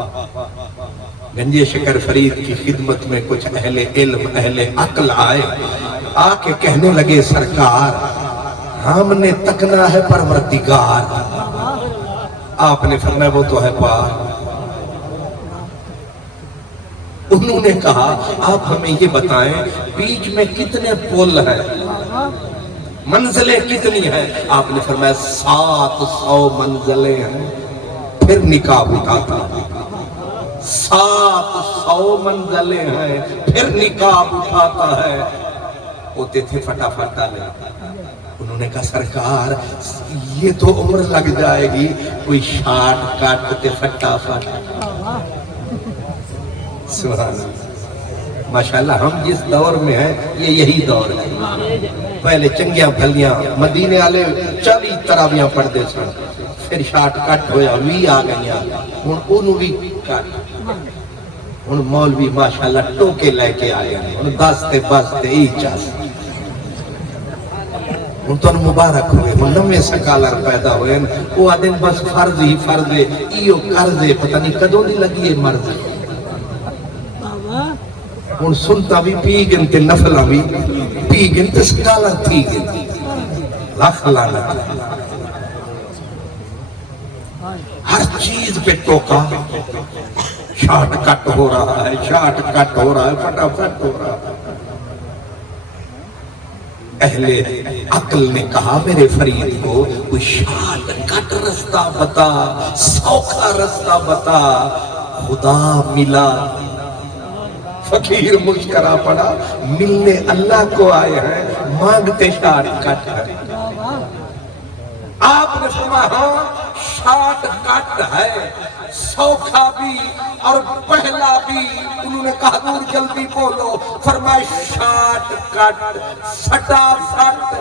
گنجے شکر فرید کی خدمت میں کچھ اہل علم اہل عقل آئے، آ کے کہنے لگے سرکار ہم نے تکنا ہے پروردگار۔ آپ نے فرمایا وہ تو ہے پاک۔ انہوں نے کہا آپ ہمیں یہ بتائیں بیچ میں کتنے پل ہیں، منزلیں کتنی ہیں؟ آپ نے فرمایا 700 منزلیں ہیں۔ پھر نقاب اٹھاتا، 700 منزلیں ہیں، پھر نقاب اٹھاتا ہے۔ ہوتے تھے فٹافٹ ڈالے۔ انہوں نے کہا سرکار یہ تو عمر لگ جائے گی، کوئی شارٹ کاٹتے فٹافٹ۔ سبحان اللہ، ماشاءاللہ ہم جس دور میں ہیں یہ یہی دور ہے۔ پہلے چنگیاں بھلیاں مدینے والے 40 تراویاں پڑھتے سن، پھر شارٹ کٹ ہویا 20 آ گئی، ہن اونوں بھی کٹ، ہن مولوی ماشاءاللہ ٹوکے لے کے آ گئے، ہن 10 تے بس تے ہی 40۔ ہوں تمہیں مبارک ہوئے ہوں نویں سکالر پیدا ہوئے وہ آدھے بس فرض ہی فرض ہے ایو قرض ہے پتہ نہیں کدوں دی لگی ہے مرض ہوں سنتا بھی پی گن تے نفلہ بھی پی گن تے سکالر تھی گن لاکھ لعنت ہر چیز پہ ٹوکا شارٹ کٹ ہو رہا ہے شارٹ کٹ ہو رہا ہے فٹافٹ ہو رہا ہے اہل عقل نے کہا میرے فرید کو کوئی شارٹ کٹ رستہ بتا سوکھا رستہ بتا خدا ملا فقیر مسکرا پڑا ملنے اللہ کو آئے ہیں مانگتے شارٹ کٹ ہے آپ نے فرمایا ہاں شارٹ کٹ ہے سوکھا بھی اور پہلا بھی انہوں نے کہا دور جلدی بولو فرمایا شارٹ کٹ فٹافٹ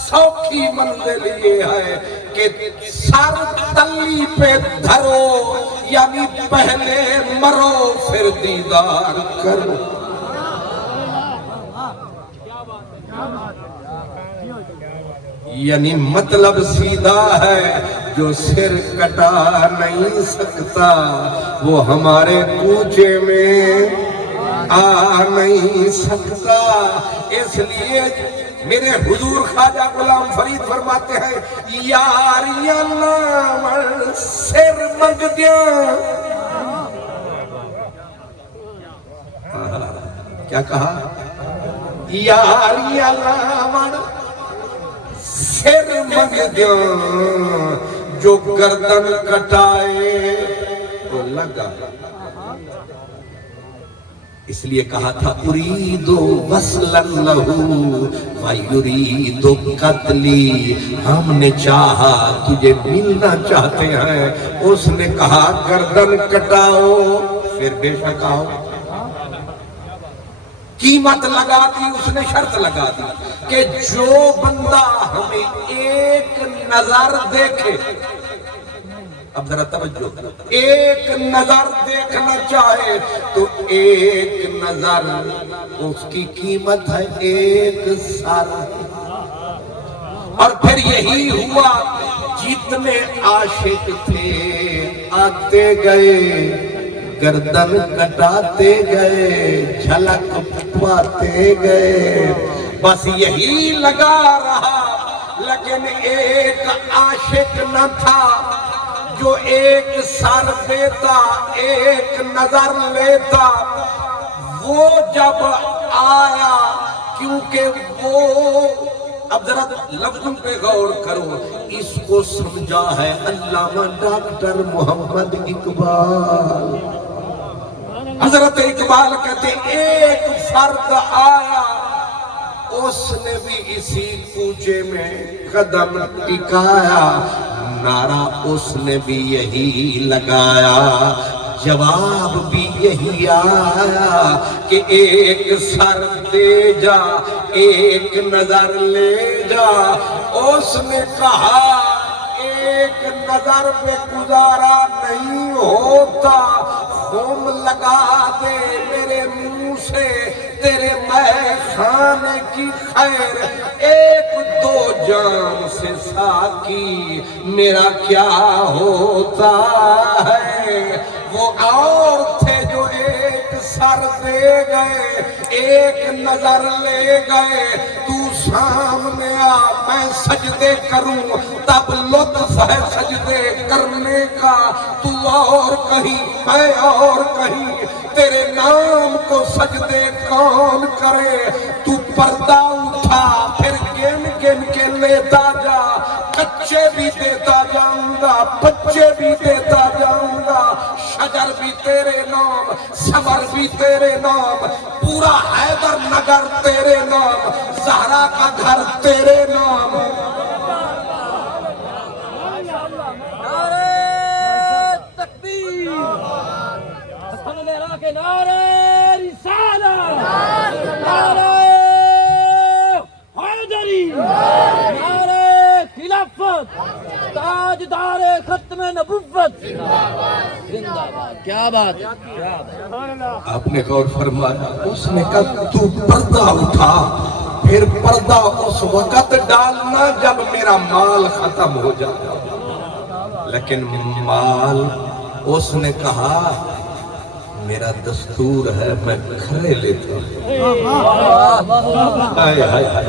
سوکھی منزل یہ ہے کہ سر تلی پہ دھرو یعنی پہلے مرو پھر دیدار کرو یعنی مطلب سیدھا ہے جو سر کٹا نہیں سکتا وہ ہمارے کوچے میں آ نہیں سکتا اس لیے میرے حضور خواجہ غلام فرید فرماتے ہیں یاریاں نامر سر مگ دیا کیا کہا یاریاں نامر سر مگ دیا جو گردن کٹائے تو لگا اس لیے کہا تھا اریدو وصلن لہو ویریدو قتلی ہم نے چاہا تجھے ملنا چاہتے ہیں اس نے کہا گردن کٹاؤ پھر بے شک آؤ قیمت لگا دی اس نے شرط لگا دی کہ جو بندہ ہمیں ایک نظر دیکھے اب ذرا توجہ ایک نظر دیکھنا چاہے تو ایک نظر اس کی قیمت ہے ایک سر اور پھر یہی ہوا جتنے عاشق تھے آتے گئے گردن کٹاتے گئے جھلک پاتے گئے بس یہی لگا رہا لیکن ایک عاشق نہ تھا جو ایک سر دیتا ایک نظر لیتا وہ جب آیا کیونکہ وہ اب ذرا لفظوں پہ غور کرو اس کو سمجھا ہے علامہ ڈاکٹر محمد اقبال حضرت اقبال کہتے ایک فرد آیا اس نے بھی اسی کوچے میں قدم ٹکایا نعرہ اس نے بھی یہی لگایا جواب بھی یہی آیا کہ ایک سر دے جا ایک نظر لے جا اس نے کہا ایک نظر پہ گزارا نہیں ہوتا خون لگا دے میرے منہ سے تیرے میں خانے کی خیر ایک دو جام سے ساکی میرا کیا ہوتا ہے وہ اور تھے جو ایک سر دے گئے ایک نظر لے گئے تو سامنے آ میں سجدے کروں تب لطف ہے سجدے کرنے کا تو اور کہیں میں اور کہیں تیرے نام کو سجدے کون کرے تو پردہ اٹھا پھر گن گن کے لیتا جا کچے بھی دیتا جاؤں گا بچے بھی دیتا جاؤں گا شجر بھی تیرے نام ثمر بھی تیرے نام پورا حیدر نگر تیرے نام زہرا کا گھر تیرے نام نعرہ تکبیر حسن لہرا کے نعرہ رسالت نعرہ حیدری نعرہ خلافت تاجدار ختم نبوت زندہ باد کیا بات ہے آپ نے غور فرمایا اس نے کہا تو پردہ اٹھا پھر پردہ اس وقت ڈالنا جب میرا مال ختم ہو جائے. لیکن مال اس نے کہا میرا دستور ہے میں گھرے لیتا ہوں. ہائے ہائے ہائے.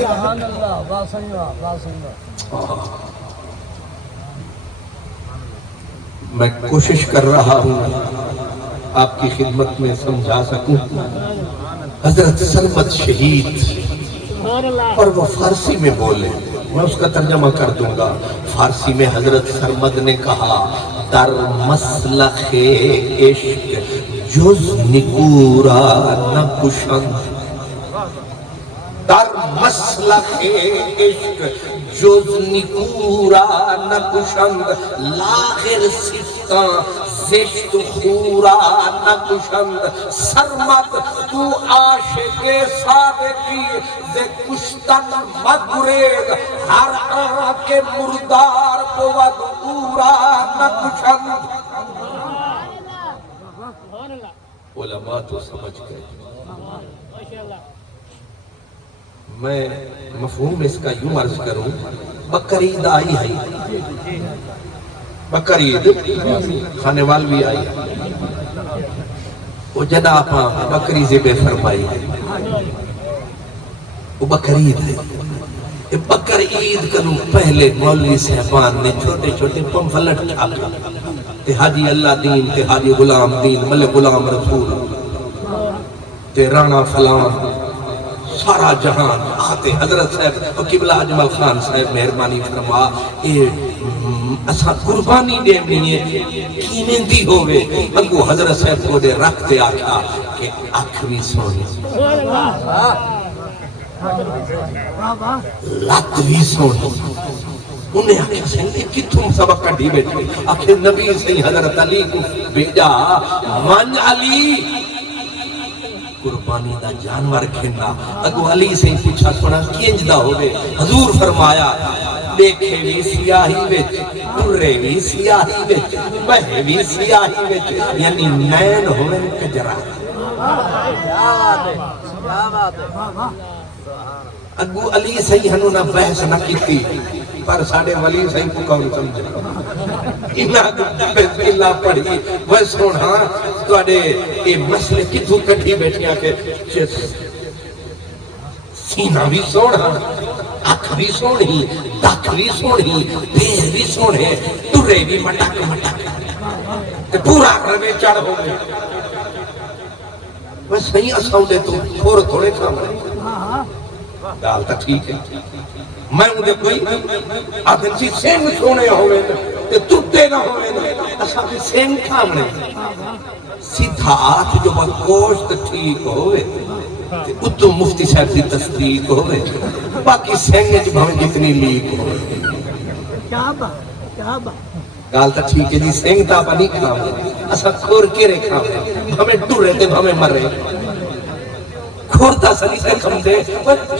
سبحان اللہ. واہ صحیح واہ واہ صحیح واہ. میں کوشش کر رہا ہوں آپ کی خدمت میں سمجھا سکوں. حضرت سرمد شہید اور وہ فارسی میں بولے, میں اس کا ترجمہ کر دوں گا. فارسی میں حضرت سرمد نے کہا در مسلخ عشق جز نکورا نہ کشند. در مسلخ عشق جز نکورا نہ کشند. لاغر سفتان زشت خورا نہ کشند. سرمد تو عاشق صادقی ز کشتن مگریز. ہر آنکھ مردار بود اورا نہ کشند. علماء تو سمجھ گئے. میں مفہوم اس کا یوں عرض کروں, بقرعید آئی ہے, بقرعید کھانے وال بھی آئی ہے, وہ جناب بکری ذبح فرمائی ہے, وہ بقرعید ہے. بقرعید کروں پہلے مولوی صاحبان نے چھوٹے چھوٹے پمفلٹ چھاپے, حاجی اللہ دین, حاجی غلام دین, ملک غلام رسول, رانا فلان, سارا جہان آتے. حضرت صاحب قبلہ اجمل خان صاحب مہربانی فرما, اساں قربانی دینی ہے کیویں دی ہوئے. اگو حضرت صاحب کو دے رکھتے آکھا کہ اکھ بھی سونی, لت بھی سونی. انہیں آکھا سنگے کتوں سبق کڑھی بیٹھے. آکھے نبی سے حضرت علی کو بھیجا, من علی قربانی دا جانور کھننا. اگو علی سے پوچھا سونا کینج دا ہوئے. حضور فرمایا دیکھے بھی سیاہی وچ, ٹرے بھی سیاہی وچ, بہے بھی سیاہی وچ, یعنی نین ہوئے کجرا. اگو علی سے ہنو نہ بحث نہ کیتی, پر ساڑے ولی سے کو کون سمجھے. انہاں بسم اللہ پڑھی. وہ سونا توڑے یہ مسئلے کتوں کٹھی بیٹھیاں کے سینہ بھی سونا, اکھ بھی سونی, دکھ بھی سونی, پیر بھی سونے, ٹرے بھی مٹک مٹک, پورا روے چڑھ ہو گئے. وہ صحیح اساؤں دے تو تھوڑے تھوڑے کام رہے. دال تا ٹھیک ہے, میں انہیں کوئی آدھن سی سینگ سونے ہوئے تے تُٹے نہ ہوئے, اساں بھی سینگ کھامنے. سیدھا آتھ جو گوشت ٹھیک ہوئے اتو مفتی صاحب کی تصدیق ہوئے, باقی سینگے جب ہمیں جتنی لیک ہوئے. گال تا ٹھیک ہے جی, سینگ تا پا نہیں کھامنے, اساں کھور کے رے کھامنے, ہمیں ڈورے تے ہمیں مرے. کھورتا سلی سے کم دے,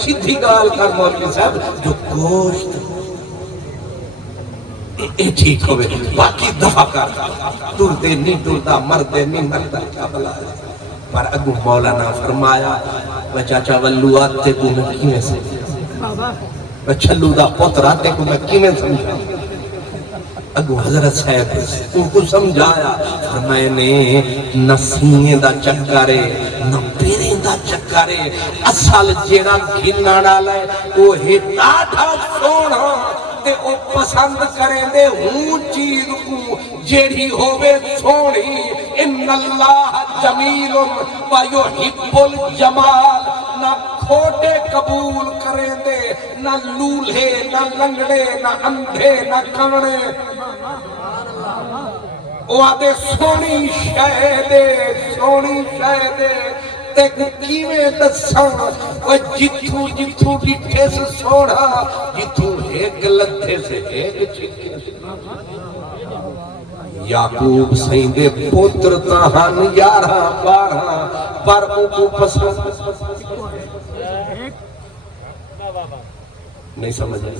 سیدھی گال کر مولوی صاحب, جو گوشت اے ٹھیک ہوئے, باقی دفع کر, ٹور دے نہیں ٹورتا, مردے نہیں مرتا, کیا بلا ہے. پر اگو مولانا فرمایا وہ چاچا ولو آتے کو میں کیویں سے, وہ چھلو دا پتر آتے کو میں کیویں سمجھا. اگو حضرت صاحب ان کو سمجھایا, فرمائے نے نہ سینے دا چکرے نہ پیرے دا چکرے, اصل جیڑا گھننا ڈالے وہ ہٹا تھا سونا تے او پسند کریں دے ہوں چیز کو جیڑی ہوئے سونی. ان اللہ جمیل و یحب الجمال, نہ کھوٹے قبول کریں دے, نہ لولھے, نہ لنگڑے, نہ اندھے, نہ کھانے. وہ آدھے سونی شہ دے, سونی شہ دے, تے کیویں دساں, وہ جتھوں جتھوں ڈٹھے سے سوڑا, جتھوں ایک لدھے سے ایک چھکے سے. یعقوب سیندے پتر تاہن 11-12, پر ان کو پسند نہیں سمجھ رہے.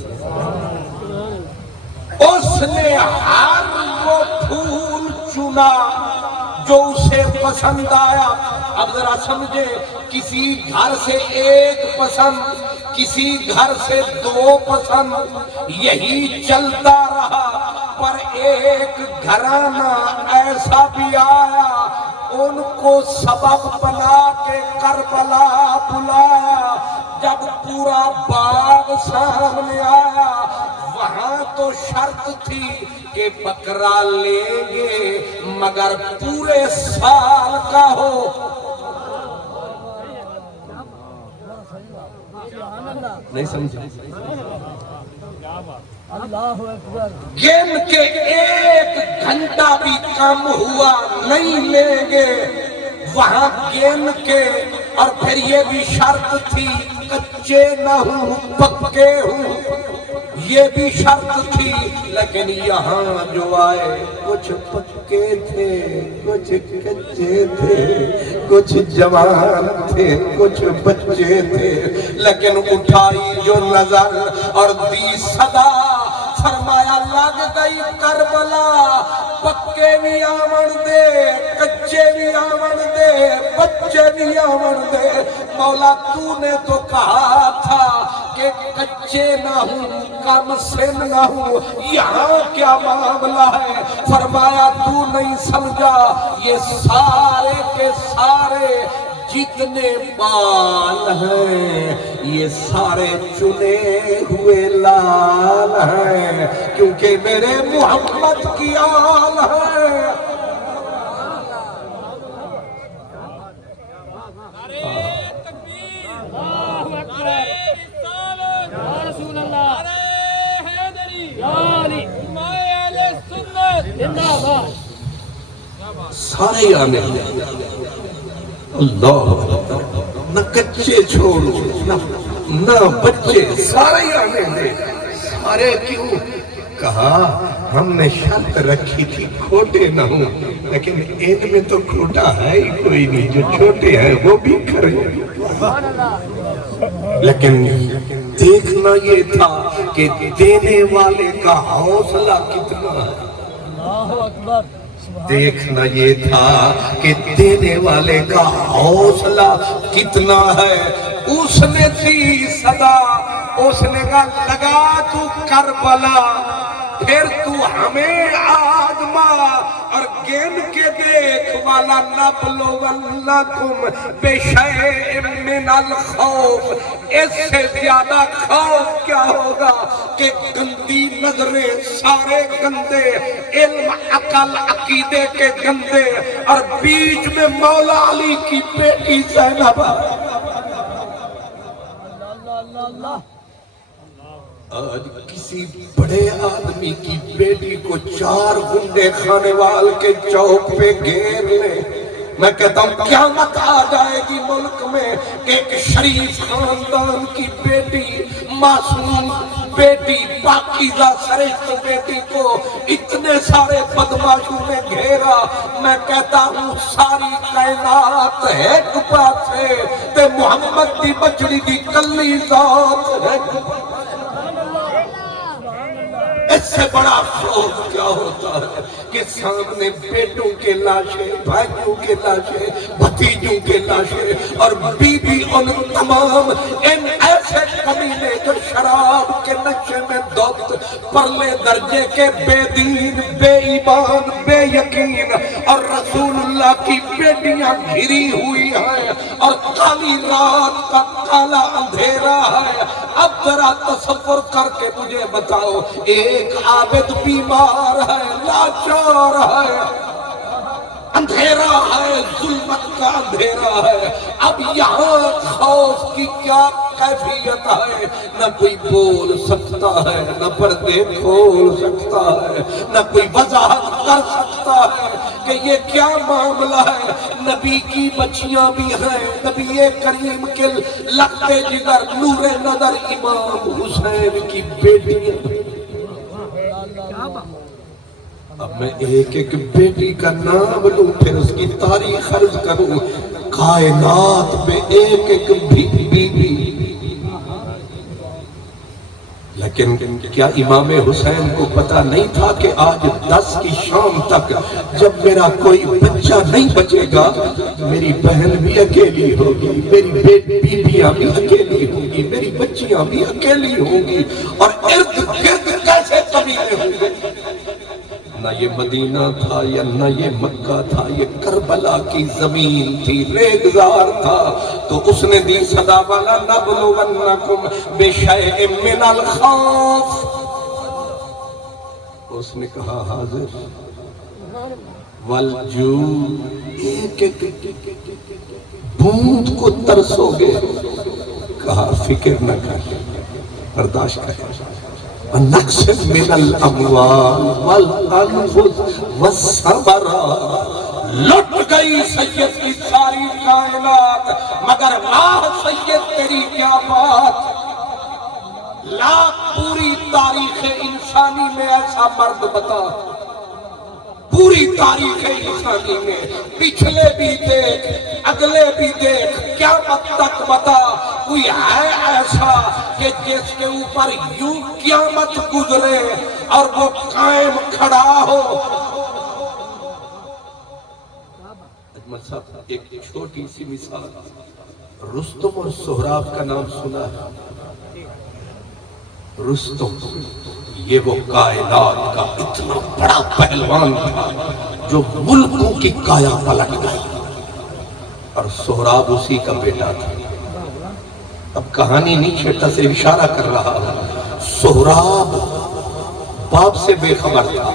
اس نے ہر وہ پھول چنا جو اسے پسند آیا, اب ذرا سمجھے، کسی گھر سے ایک پسند، کسی گھر سے دو پسند، یہی چلتا رہا، پر ایک گھرانہ ایسا بھی آیا، ان کو سبب بنا کے کربلا بلایا۔ جب پورا باغ سامنے آیا، وہاں تو شرط تھی کہ بکرا لیں گے مگر پورے سال کا ہو۔ نہیں سمجھا؟ اللہ اکبر۔ گن کے ایک گھنٹہ بھی کم ہوا نہیں لیں گے، وہاں گن کے، اور پھر یہ بھی شرط تھی کچے نہ ہوں پکے ہوں، یہ بھی شرط تھی۔ لیکن یہاں جو آئے کچھ پکے تھے، کچھ کچے تھے، کچھ جوان تھے، کچھ بچے تھے، لیکن اٹھائی جو نظر اور دی صدا، فرمایا لگ گئی کربلا، پکے بھی آمن دے، کچے بھی آمن دے، بچے بھی آمن دے۔ مولا تو نے تو کہا تھا کہ کچے نہ ہوں، کم سن نہ ہوں، یہاں کیا معاملہ ہے؟ فرمایا تو نہیں سمجھا، یہ سارے کے سارے جتنے بال ہیں یہ سارے چنے ہوئے لال ہیں، کیونکہ میرے محمد کی آل ہے۔ نعرہ تکبیر، نعرہ رسالت، یا رسول اللہ، نعرہ حیدری، یا علی، علماء اہل سنت، زندہ باد۔ سارے آنے اللہ، نہ کچے چھوڑو نہ بچے، سارے آنے دے۔ سارے کیوں؟ کہا ہم نے شرط رکھی تھی کھوٹے نہ ہوں، لیکن ان میں تو کھوٹا ہے ہی کوئی نہیں، جو چھوٹے ہیں وہ بھی کریں۔ لیکن دیکھنا یہ تھا کہ دینے والے کا حوصلہ کتنا ہے۔ اللہ اکبر۔ دیکھنا یہ تھا کہ دینے والے کا حوصلہ کتنا ہے۔ اس نے دی صدا، اس نے کہا لگا تو کربلا، پھر تو ہمیں آزما، اور گن کے دیکھ والا نبلونکم بشیء من الخوف، اس سے زیادہ خوف کیا ہوگا کہ گندی نظریں، سارے گندے، علم عقل عقیدے کے گندے، اور بیچ میں مولا علی کی بیٹی زینب۔ اللہ آج کسی بڑے آدمی کی بیٹی کو 4 گنڈے خانے وال کے چوک پہ گھیر لیں، میں کہتا ہوں قیامت آ جائے گی ملک میں، ایک شریف خاندان کی بیٹی، معصوم بیٹی، پاکیزہ سرشت بیٹی کو اتنے سارے بدماشوں نے گھیرا۔ میں کہتا ہوں ساری کائنات ایک پاسے تے محمد دی بچڑی دی کلی ذات ہے۔ اس سے بڑا خوف کیا ہوتا ہے کہ سامنے بیٹوں کے لاشیں، بھائیوں کے لاشیں، بھتیجوں کے لاشیں، اور بی بی ان تمام ان ایسے کمینے جو شراب کے نشے میں دھت، پرلے درجے کے بے دین، بے ایمان، بے یقین، اور رسول اللہ کی بیٹیاں گھری ہوئی ہیں، اور کالی رات کا کالا اندھیرا ہے۔ اب ذرا تصور کر کے مجھے بتاؤ، ایک عابد بیمار ہے، لاچار ہے، اندھیرا ہے، ظلمت کا اندھیرا ہے، اب یہاں خوف کی کیا کیفیت ہے؟ نہ کوئی بول سکتا ہے، نہ پردے کھول سکتا ہے، نہ کوئی وضاحت کر سکتا ہے کہ یہ کیا معاملہ ہے۔ نبی کی بچیاں بھی ہیں، نبی کریم کے لگتے جگر، نور نظر امام حسین کی بیٹیاں۔ اب میں ایک ایک بیٹی کا نام لوں، پھر اس کی تاریخ عرض کروں۔ کائنات میں ایک ایک بیوی، لیکن کیا امام حسین کو پتا نہیں تھا کہ آج 10 کی شام تک جب میرا کوئی بچہ نہیں بچے گا، میری بہن بھی اکیلی ہوگی، میری بیٹیاں بھی اکیلی ہوں گی، میری بچیاں بھی اکیلی ہوں گی، اور ارد گرد کیسے قبیلے ہوں گے؟ نہ یہ مدینہ تھا یا نہ یہ مکہ تھا، یہ کربلا کی زمین تھی، ریگزار تھا. تو اس نے دی صدا والا نبلونکم بشیء من الخوف. اس نے کہا حاضر والجوع، ایک ایک بوند کو ترسو گے. کہا فکر نہ کر، برداشت کر. نقص من الاموال والانفس والثمرات. لٹ گئی سید کی ساری کائنات، مگر راہ سید تیری کیا بات. لا پوری تاریخ انسانی میں ایسا مرد بتا، پوری تاریخ انسانی میں، پچھلے بھی دیکھ اگلے بھی دیکھ، قیامت تک بتا کوئی ہے ایسا کہ جس کے اوپر یوں قیامت گزرے اور وہ قائم کھڑا ہو. اجمل صاحب ایک چھوٹی سی مثال، رستم اور سہراب کا نام سنا ہے؟ رستم یہ وہ کائنات کا اتنا بڑا پہلوان تھا جو ملکوں کی کایا پلٹ گئی، اور سہراب اسی کا بیٹا تھا. اب کہانی نہیں چھٹا سے اشارہ کر رہا ہوں. سہراب باپ سے بے خبر تھا،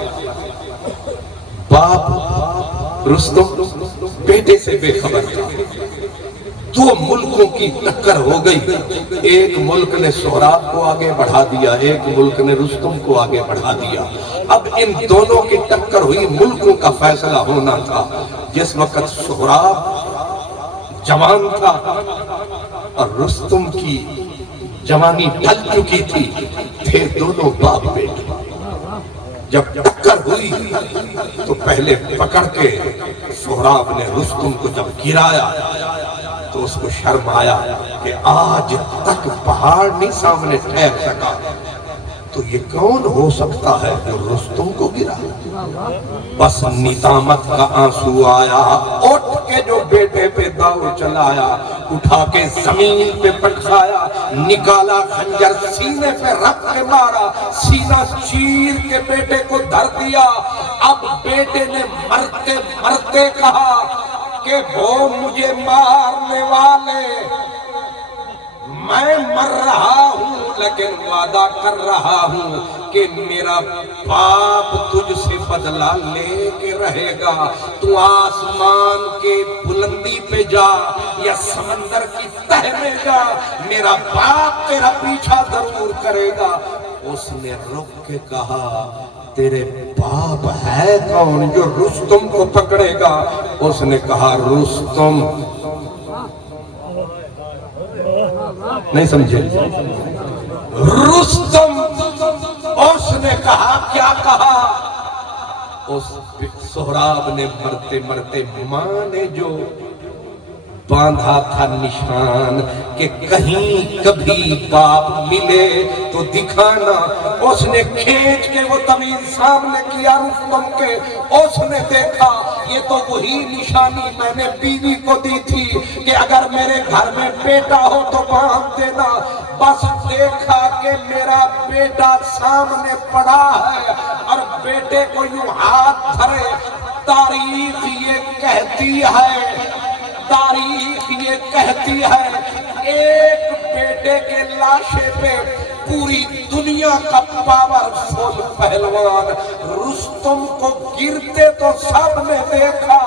باپ رستم بیٹے سے بے خبر تھا. دو ملکوں کی ٹکر ہو گئی، ایک ملک نے سہراب کو آگے بڑھا دیا، ایک ملک نے رستم کو آگے بڑھا دیا. اب ان دونوں کی ٹکر ہوئی، ملکوں کا فیصلہ ہونا تھا. جس وقت سہراب جوان تھا اور رستم کی جوانی ڈھل چکی تھی، تھے دونوں باپ بیٹے. جب ٹکر ہوئی تو پہلے پکڑ کے سہراب نے رستم کو جب گرایا تو اس کو شرم آیا کہ آج تک پہاڑ نہیں سامنے ٹھہر سکا، تو یہ کون ہو سکتا ہے جو رستم کو گرا. بس ندامت کا آنسو آیا، اٹھ کے جو بیٹے پہ داؤ چلایا، اٹھا کے زمین پہ پٹکایا، نکالا خنجر سینے پہ رکھ کے مارا، سینہ چیر کے بیٹے کو دھر دیا. اب بیٹے نے مرتے مرتے کہا کہ وہ مجھے مارنے والے، میں مر رہا ہوں لیکن وعدہ کر رہا ہوں کہ میرا باپ تجھ سے بدلہ لے کے رہے گا. تو آسمان کے بلندی پہ جا یا سمندر کی تہ میں جا، میرا باپ تیرا پیچھا ضرور کرے گا. اس نے رک کے کہا تیرے باپ ہے کون جو رستم کو پکڑے گا؟ اس نے کہا رستم. نہیں سمجھے؟ رستم. اس نے کہا کیا کہا؟ اس سہراب نے مرتے مرتے ماں نے جو باندھا تھا نشان کہ کہیں کبھی باپ ملے تو دکھانا، اس نے کھینچ کے وہ تمیز سامنے کیا رستم کے. اس نے دیکھا یہ تو وہی نشانی میں نے بیوی کو دی تھی کہ اگر میرے گھر میں بیٹا ہو تو باندھ دینا. بس دیکھا کہ میرا بیٹا سامنے پڑا ہے اور بیٹے کو یوں ہاتھ دھرے. تاریخ یہ کہتی ہے، تاریخ یہ کہتی ہے ایک بیٹے کے لاشے پہ پوری دنیا کا پاورفل پہلوان. رستم کو گرتے تو سب نے دیکھا،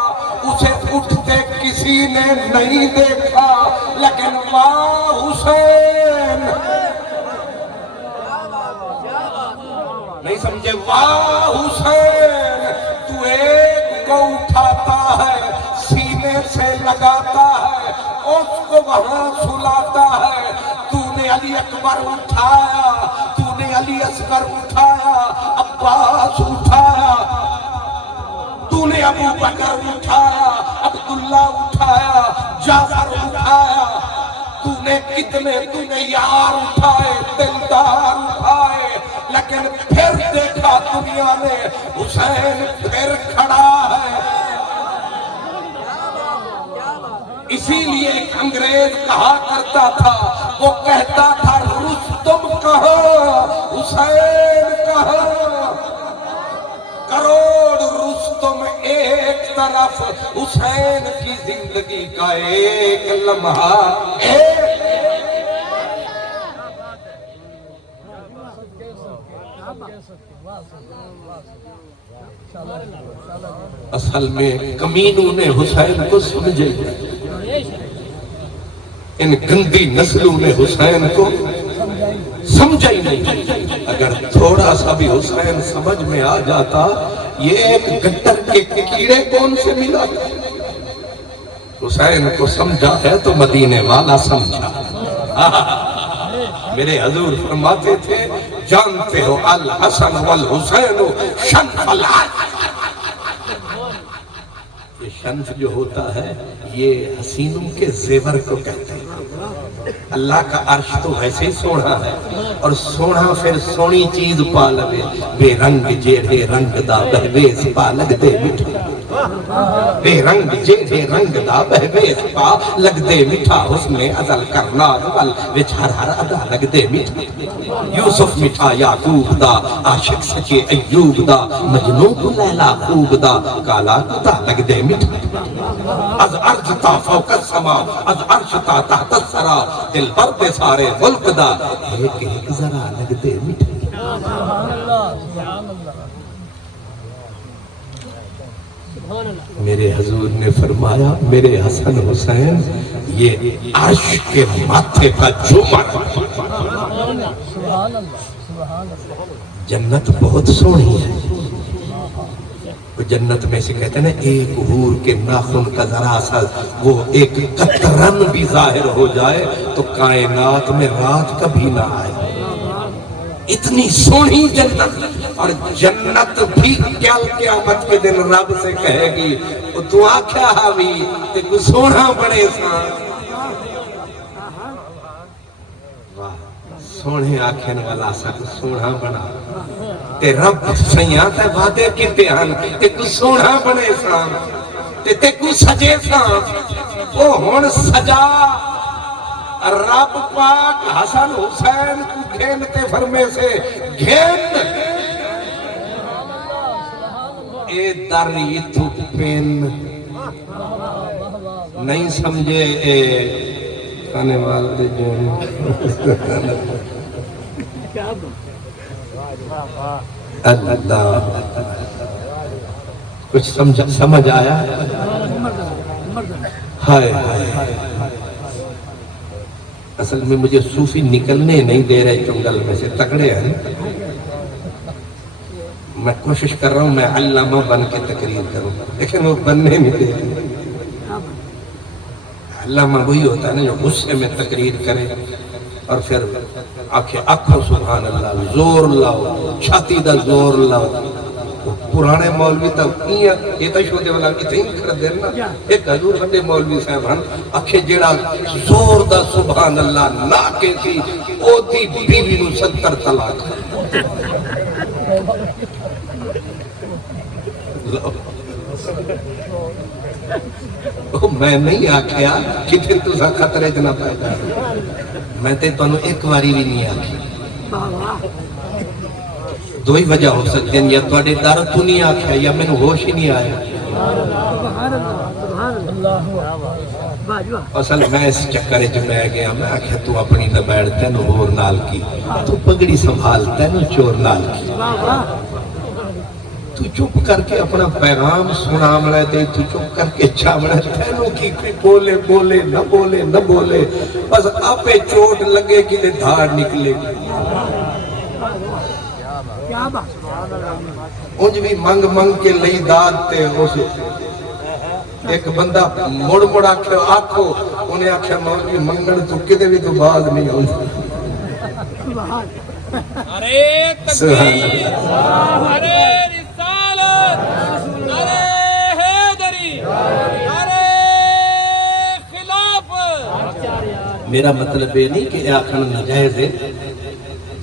اسے اٹھتے کسی نے نہیں دیکھا. لیکن ماں حسین نہیں سمجھے؟ واہ حسین، تو ایک کو اٹھاتا ہے، سینے سے لگاتا ہے، اس کو وہاں سلاتا ہے. تو نے علی اکبر اٹھایا، تو نے علی اصغر اٹھایا، عباس اٹھایا، تو نے ابو بکر اٹھایا، عبداللہ اٹھایا، جعفر اٹھایا. تو نے کتنے تو نے یار اٹھائے، دلدار اٹھائے. لیکن پھر دیکھا دنیا نے حسین پھر کھڑا ہے. اسی لیے ایک انگریز کہا کرتا تھا، وہ کہتا تھا رستم کہاں حسین کہاں، کروڑ رستم ایک طرف، حسین کی زندگی کا ایک لمحہ اصل میں کمینوں نے حسین کو سمجھے، ان گندی نسلوں نے حسین کو سمجھا ہی نہیں۔ اگر تھوڑا سا بھی حسین سمجھ میں آ جاتا، یہ ایک گٹر کے کیڑے کون سے ملا؟ حسین کو سمجھا ہے تو مدینے والا سمجھا۔ میرے حضور فرماتے تھے، جانتے ہو الحسن والحسین شنف العرش، یہ شنف جو ہوتا ہے یہ حسینوں کے زیور کو کہتے ہیں۔ اللہ کا عرش تو ویسے ہی سونا ہے، اور سونا پھر سونی چیز پا لگے، بے رنگ جیڑے رنگ دا بہویز پا لگ دے مٹھا، بے رنگ جیڑے رنگ دا بہویز پا لگ دے مٹھا، حسن ازل کرنا ول وچ ہر ہر ادا لگ دے مٹھا، یوسف مٹھا یعقوب دا، عاشق سچے ایوب دا، مجنوں کو لیلا خوب دا، کالا کتا لگ دے مٹھا، از عرش تا فوق السما، از عرش تا تحت الثری، دل بر دے سارے ملک دا، ایک ایک ذرا لگ دے مٹھا۔ سبحان اللہ، سبحان اللہ، میرے حضور نے فرمایا، میرے حسن حسین یہ عرش کے ماتھے کا جمر، سبحان اللہ، سبحان اللہ، جنت بہت سونی ہے، وہ جنت میں سے کہتے ہیں نا، ایک حور کے ناخن کا ذرا سا وہ ایک قطرن بھی ظاہر ہو جائے تو کائنات میں رات کبھی نہ آئے، اتنی سونی جنت۔ اور جنت بھی قیامت کے دن رب سے کہے گی، تو آکھیا حاوی تے کو سونا بڑے ساں، سونے آکھن والا سا کو سونا بنا، تے رب سیاں تے وعدے کیتے ہن تے کو سونا بنے ساں، تے کو سجے ساں، او ہن سجا رب پاک حسن حسین کو گھینتے فرمے سے گھین، اے دری تو پین نہیں سمجھے، اے کھانے والے جو اللہ کچھ سمجھ آیا؟ ہائے اصل میں مجھے صوفی نکلنے نہیں دے رہے جنگل میں سے، تکڑے ہیں، میں کوشش کر رہا ہوں میں علامہ بن کے تقریر کروں، لیکن وہ بننے نہیں دے رہے۔ علامہ وہی ہوتا ہے نا جو غصے میں تقریر کرے اور پھر آنکھوں سبحان اللہ زور لاؤ، چھاتی دا زور لاؤ۔ پرانے مولوی تک یہ تو شودے والا اتنی کر دینا، ایک حضور بڑے مولوی صاحب ہن آکھے جیڑا زور دا سبحان اللہ نہ کے تھی او دی بیوی نو 70 طلاق۔ میں نہیں آکھیا کتنے تسا خطرے چ نہ پیدا، میں تے تانوں ایک واری بھی نہیں آکھی۔ دو ہی وجہ ہو سکتے ہیں، یا تواڈے در تو نہیں آکھیا یا مینوں ہوش ہی نہیں آیا۔ اصل میں اس چکر وچ میں گیا، میں آکھیا تو اپنی تے بیٹھ تینوں ہور نال کی، تو پگڑی سنبھال تینوں چور نال کی، تو چپ کر کے اپنا پیغام سنا مڑے تے تو چپ کر کے چاوڑے تینوں کی کوئی بولے بولے نہ بولے نہ بولے، بس آپے چوٹ لگے کہ تے دھاڑ نکلے گی۔ انج بھی منگ منگ کے لئی داد تے اس ایک بندہ مڑ مڑ آکھو، انہیں آکھیا مولوی منگن تو کدے بھی تو باز نہیں ہوتا۔ ارے تکبیر، ارے رسالت، ارے حیدری، ارے خلافت۔ میرا مطلب یہ نہیں کہ آکھن ناجائز ہے،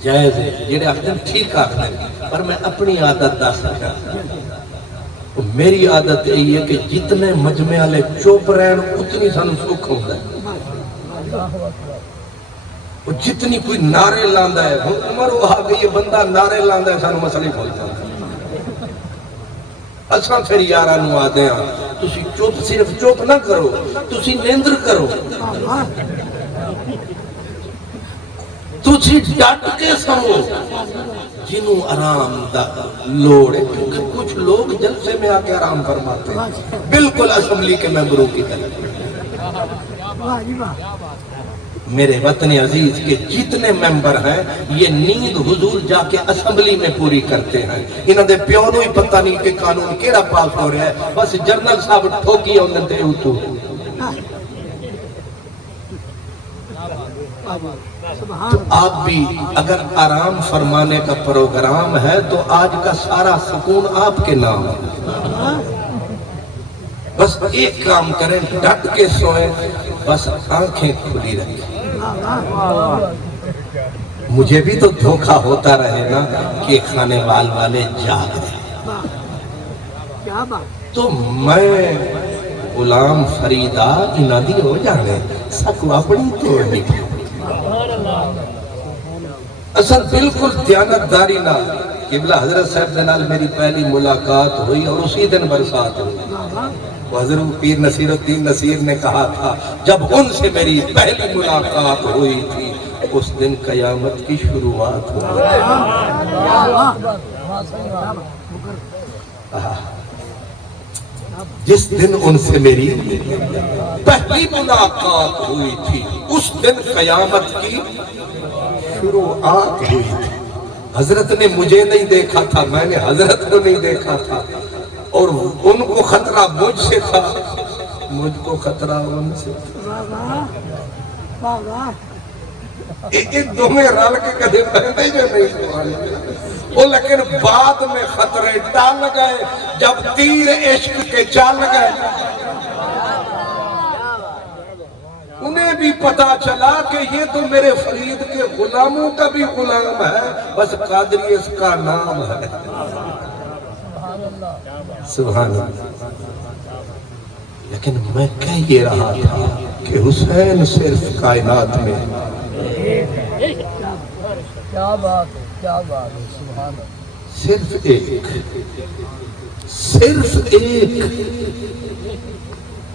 جائز ہے، جڑے آکھن ٹھیک آکھن، پر میں اپنی عادت دس سکتا۔ میری عادت یہی ہے کہ جتنے مجمع والے چپ رہن اتنی سانو سکھ ہوتا ہے. جتنی کوئی نعرے لاندا ہے عمر وہ آ گئی بندہ نعرے لاندا ہے سانو مسئلہ بولتا ہے. اساں پھر یاراں نوں آدے ہاں تسی چپ صرف چپ نہ کرو تسی نیندر کرو تسی ڈٹ کے سمو جنوں آرام دا لوڑ ہے کیونکہ کچھ لوگ جلسے میں آ کے آرام فرماتے ہیں بالکل اسمبلی کے ممبروں کی طرح. میرے وطن عزیز کے جتنے ممبر ہیں یہ نیند حضور جا کے اسمبلی میں پوری کرتے ہیں. انہوں نے پیو نوں ہی پتہ نہیں کہ قانون کیڑا پاس ہو رہا ہے بس جنرل صاحب ٹھوکی انہوں نے اتو. تو آپ بھی اگر آرام فرمانے کا پروگرام ہے تو آج کا سارا سکون آپ کے نام ہے. بس ایک کام کریں ڈٹ کے سوئیں بس آنکھیں کھلی رکھیں. مجھے بھی تو دھوکہ ہوتا رہے نا کہ کھانے والے جاگ رہے تو میں غلام فریدہ انادی ہو جانے سکو اپنی توڑ نکلی. اصل بالکل دیانتداری نہ قبلہ حضرت صاحب دنال میری پہلی ملاقات ہوئی اور اسی دن برسات ہوئی. حضرت پیر نصیر الدین نصیر نے کہا تھا جب ان سے میری پہلی ملاقات ہوئی تھی اس دن قیامت کی شروعات ہوئی. جس دن ان سے میری پہلی ملاقات ہوئی تھی اس دن قیامت کی شروعات ہوئی تھی. حضرت نے مجھے نہیں دیکھا تھا میں نے حضرت کو نہیں دیکھا تھا اور ان کو خطرہ مجھ سے تھا مجھ کو خطرہ ان سے تھا. ایک دو میں رل کے کدھے پہنے جو نہیں وہ لیکن بعد میں خطرے ڈال گئے جب تیر عشق کے چال گئے انہیں بھی پتا چلا کہ یہ تو میرے فرید کے غلاموں کا بھی غلام ہے بس قادری اس کا نام ہے. سبحان اللہ. لیکن میں کہہ یہ رہا تھا کہ حسین صرف کائنات میں کیا بات ہے کیا بات ہے سبحان اللہ. صرف ایک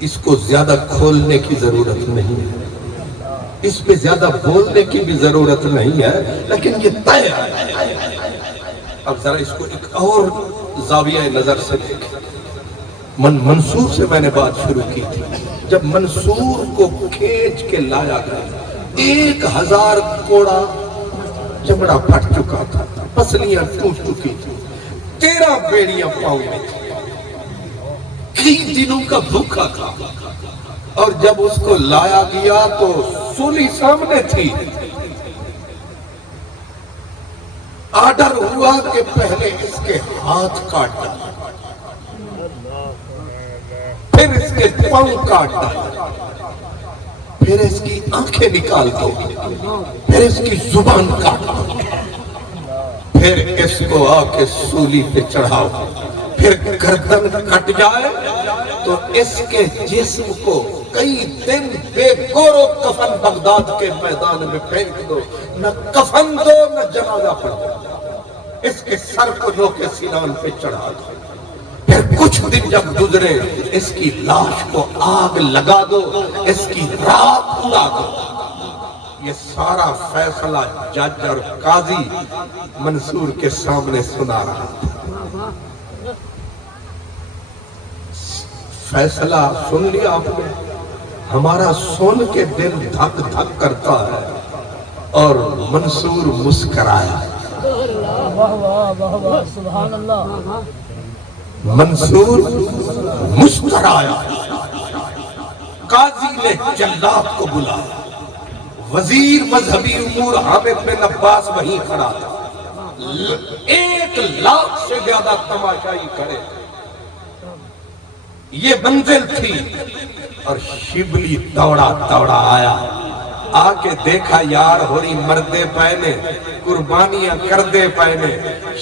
اس کو زیادہ کھولنے کی ضرورت نہیں ہے اس پہ زیادہ بولنے کی بھی ضرورت نہیں ہے لیکن یہ طے ہے. اب ذرا اس کو ایک اور زاویہ نظر سے دیکھیں. منصور سے میں نے بات شروع کی تھی. جب منصور کو کھینچ کے لایا گیا 1000 کوڑا چمڑا پھٹ چکا تھا پسلیاں ٹوٹ چکی تھی 13 بیڑیاں پاؤں میں تھی 3 دنوں کا بھوکا تھا اور جب اس کو لایا گیا تو سولی سامنے تھی. آرڈر ہوا کہ پہلے اس کے ہاتھ کاٹ ڈالو پھر اس کے پاؤں کاٹ ڈالو پھر اس کی آنکھیں نکال دو پھر اس کی زبان کاٹ دو پھر اس کو آ کے سولی پہ چڑھاؤ پھر گردن کٹ جائے تو اس کے جسم کو کئی دن بے گور و کفن بغداد کے میدان میں پھینک دو نہ کفن دو نہ جنازہ پڑھو اس کے سر کو جو کے سینان پہ چڑھا دو پھر کچھ دن جب گزرے اس کی لاش کو آگ لگا دو اس کی رات اڑا دو. یہ سارا فیصلہ جج اور قاضی منصور کے سامنے سنا رہا تھا. فیصلہ سن لیا آپ نے ہمارا سن کے دل دھک دھک کرتا ہے اور منصور مسکرایا. واہ واہ واہ واہ سبحان اللہ. منصور مسکرایا. قاضی نے جلاد کو بلایا. وزیر مذہبی امور حامد بن عباس وہیں کھڑا تھا. 1,00,000 سے زیادہ تماشائی کھڑے. یہ منزل تھی اور شبلی دوڑا دوڑا آیا. آ کے دیکھا یار ہوری مردے پہنے قربانیاں کردے پہنے.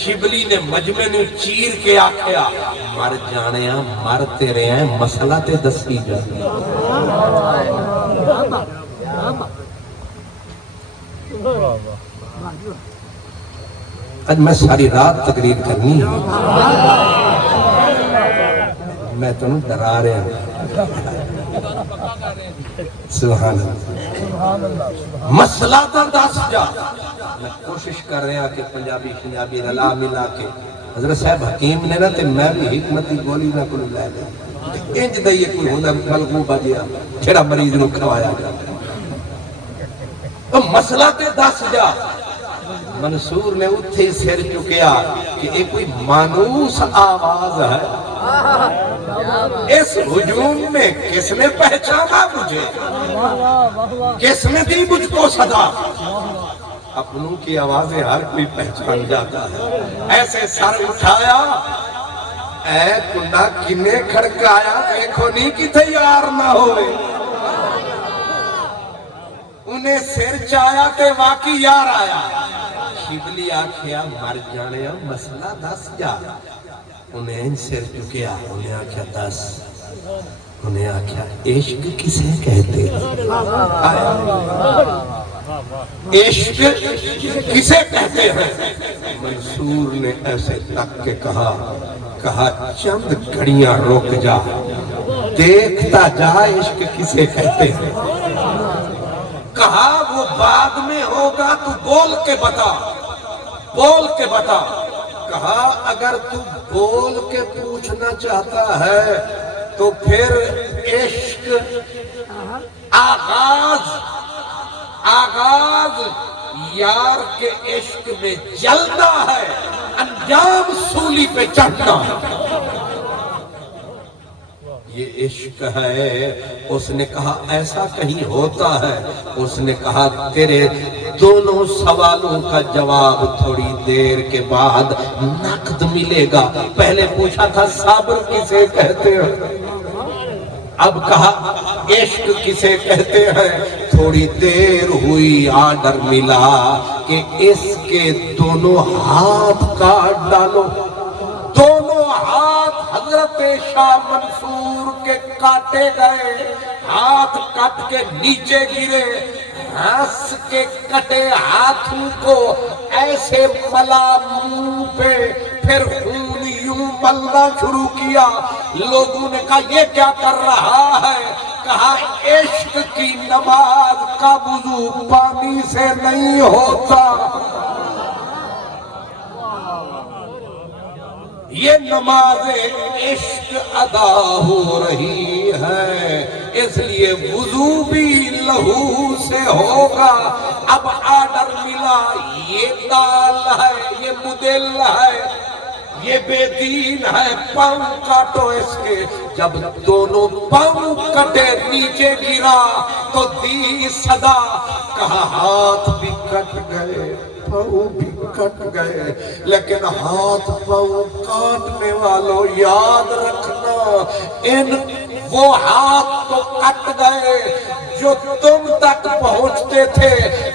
شبلی نے مجمع نے چیر کے آکھیا مر جانے ہیں مرتے رہے ہیں مسئلہ تے دسی جا آج میں ساری رات تقریر کرنی ہے میں تنوں ڈرا رہا ہوں سبحان اللہ مسئلہ تا دس جا میں کوشش کر رہا کہ پنجابی رلا ملا کے حضرت صاحب حکیم نے نا تے میں بھی حکمتی گولی نہ کلو لے لے انج دائیے کوئی ہوندہ ملغوبہ دیا چھڑا مریض نو کھوایا گیا تو مسئلہ تے دس جا منصور نے اتھے سر چکیا کہ ایک کوئی مانوس آواز ہے اس ہجوم میں کس نے پہچانا مجھے کس نے دی مجھ کو صدا اپنوں کی آوازیں ہر کوئی پہچان جاتا ہے ایسے سر اٹھایا اے کنڈا کنے کھڑکایا دیکھو نہیں کی تیار نہ ہوئے انہیں سر چایا تے واقعی یار آیا شبلی آکھیا مر جانے مسئلہ دس جا انہیں سر چکیا انہیں آکھیا دس انہیں آکھیا عشق کسے کہتے عشق کسے کہتے ہیں منصور نے ایسے تک کے کہا چند گھڑیاں رک جا دیکھتا جا عشق کسے کہتے ہیں کہا وہ بعد میں ہوگا تو بول کے بتا کہا اگر تو بول کے پوچھنا چاہتا ہے تو پھر عشق آغاز یار کے عشق میں جلنا ہے انجام سولی پہ چڑھنا یہ عشق ہے اس نے کہا ایسا کہیں ہوتا ہے اس نے کہا تیرے دونوں سوالوں کا جواب تھوڑی دیر کے بعد نقد ملے گا پہلے پوچھا تھا صبر کسے کہتے ہیں اب کہا عشق کسے کہتے ہیں تھوڑی دیر ہوئی آرڈر ملا کہ اس کے دونوں ہاتھ کاٹ ڈالو دونوں ہاتھ حضرت شاہ منصور کے کاٹے گئے ہاتھ کٹ کے نیچے گرے ہنس کے کٹے ہاتھوں کو ایسے ملا منہ پہ پھر خون یوں ملنا شروع کیا لوگوں نے کہا یہ کیا کر رہا ہے کہا عشق کی نماز کا وضو پانی سے نہیں ہوتا یہ نماز عشق ادا ہو رہی ہے اس لیے وضو بھی لہو سے ہوگا اب آرڈر ملا یہ دال ہے یہ مدل ہے یہ بے دین ہے پاؤں کاٹو اس کے جب دونوں پاؤں کٹے نیچے گرا تو دی صدا کہا ہاتھ بھی کٹ گئے پاؤں بھی کٹ گئے لیکن ہاتھ پاؤں کاٹنے والوں یاد رکھنا ان وہ ہاتھ تو کٹ گئے جو تم تک پہنچتے تھے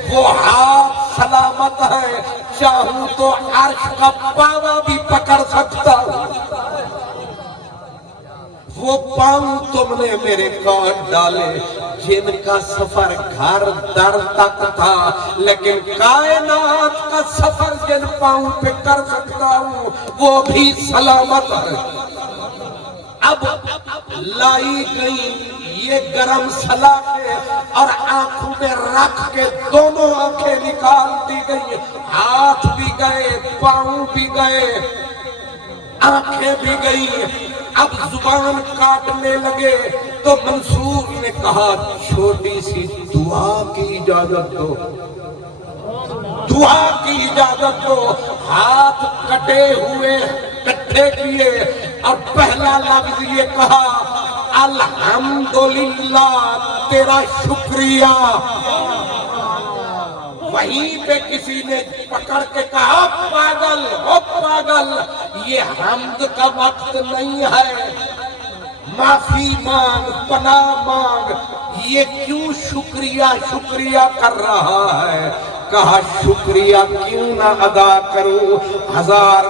وہ ہاتھ سلامت ہے چاہوں تو عرش کا پاوا بھی پکڑ سکتا ہوں وہ پاؤں تم نے میرے کاٹ ڈالے جن کا سفر گھر در تک تھا لیکن کائنات کا سفر جن پاؤں پہ کر سکتا ہوں وہ بھی سلامت ہے اب لائی گئی یہ گرم سلاخیں اور آنکھوں میں رکھ کے دونوں آنکھیں نکال دی گئی ہاتھ بھی گئے پاؤں بھی گئے آنکھیں بھی گئی اب زبان کاٹنے لگے تو منصور نے کہا چھوٹی سی دعا کی اجازت دو دعا کی اجازت دو ہاتھ کٹے ہوئے کٹھے کیے اور پہلا لفظ یہ کہا الحمدللہ تیرا شکریہ وہیں پہ کسی نے پکڑ کے کہا پاگل یہ حمد کا وقت نہیں ہے معافی مانگ پناہ مانگ یہ کیوں شکریہ کر رہا ہے کہا شکریہ کیوں نہ ادا کروں 1000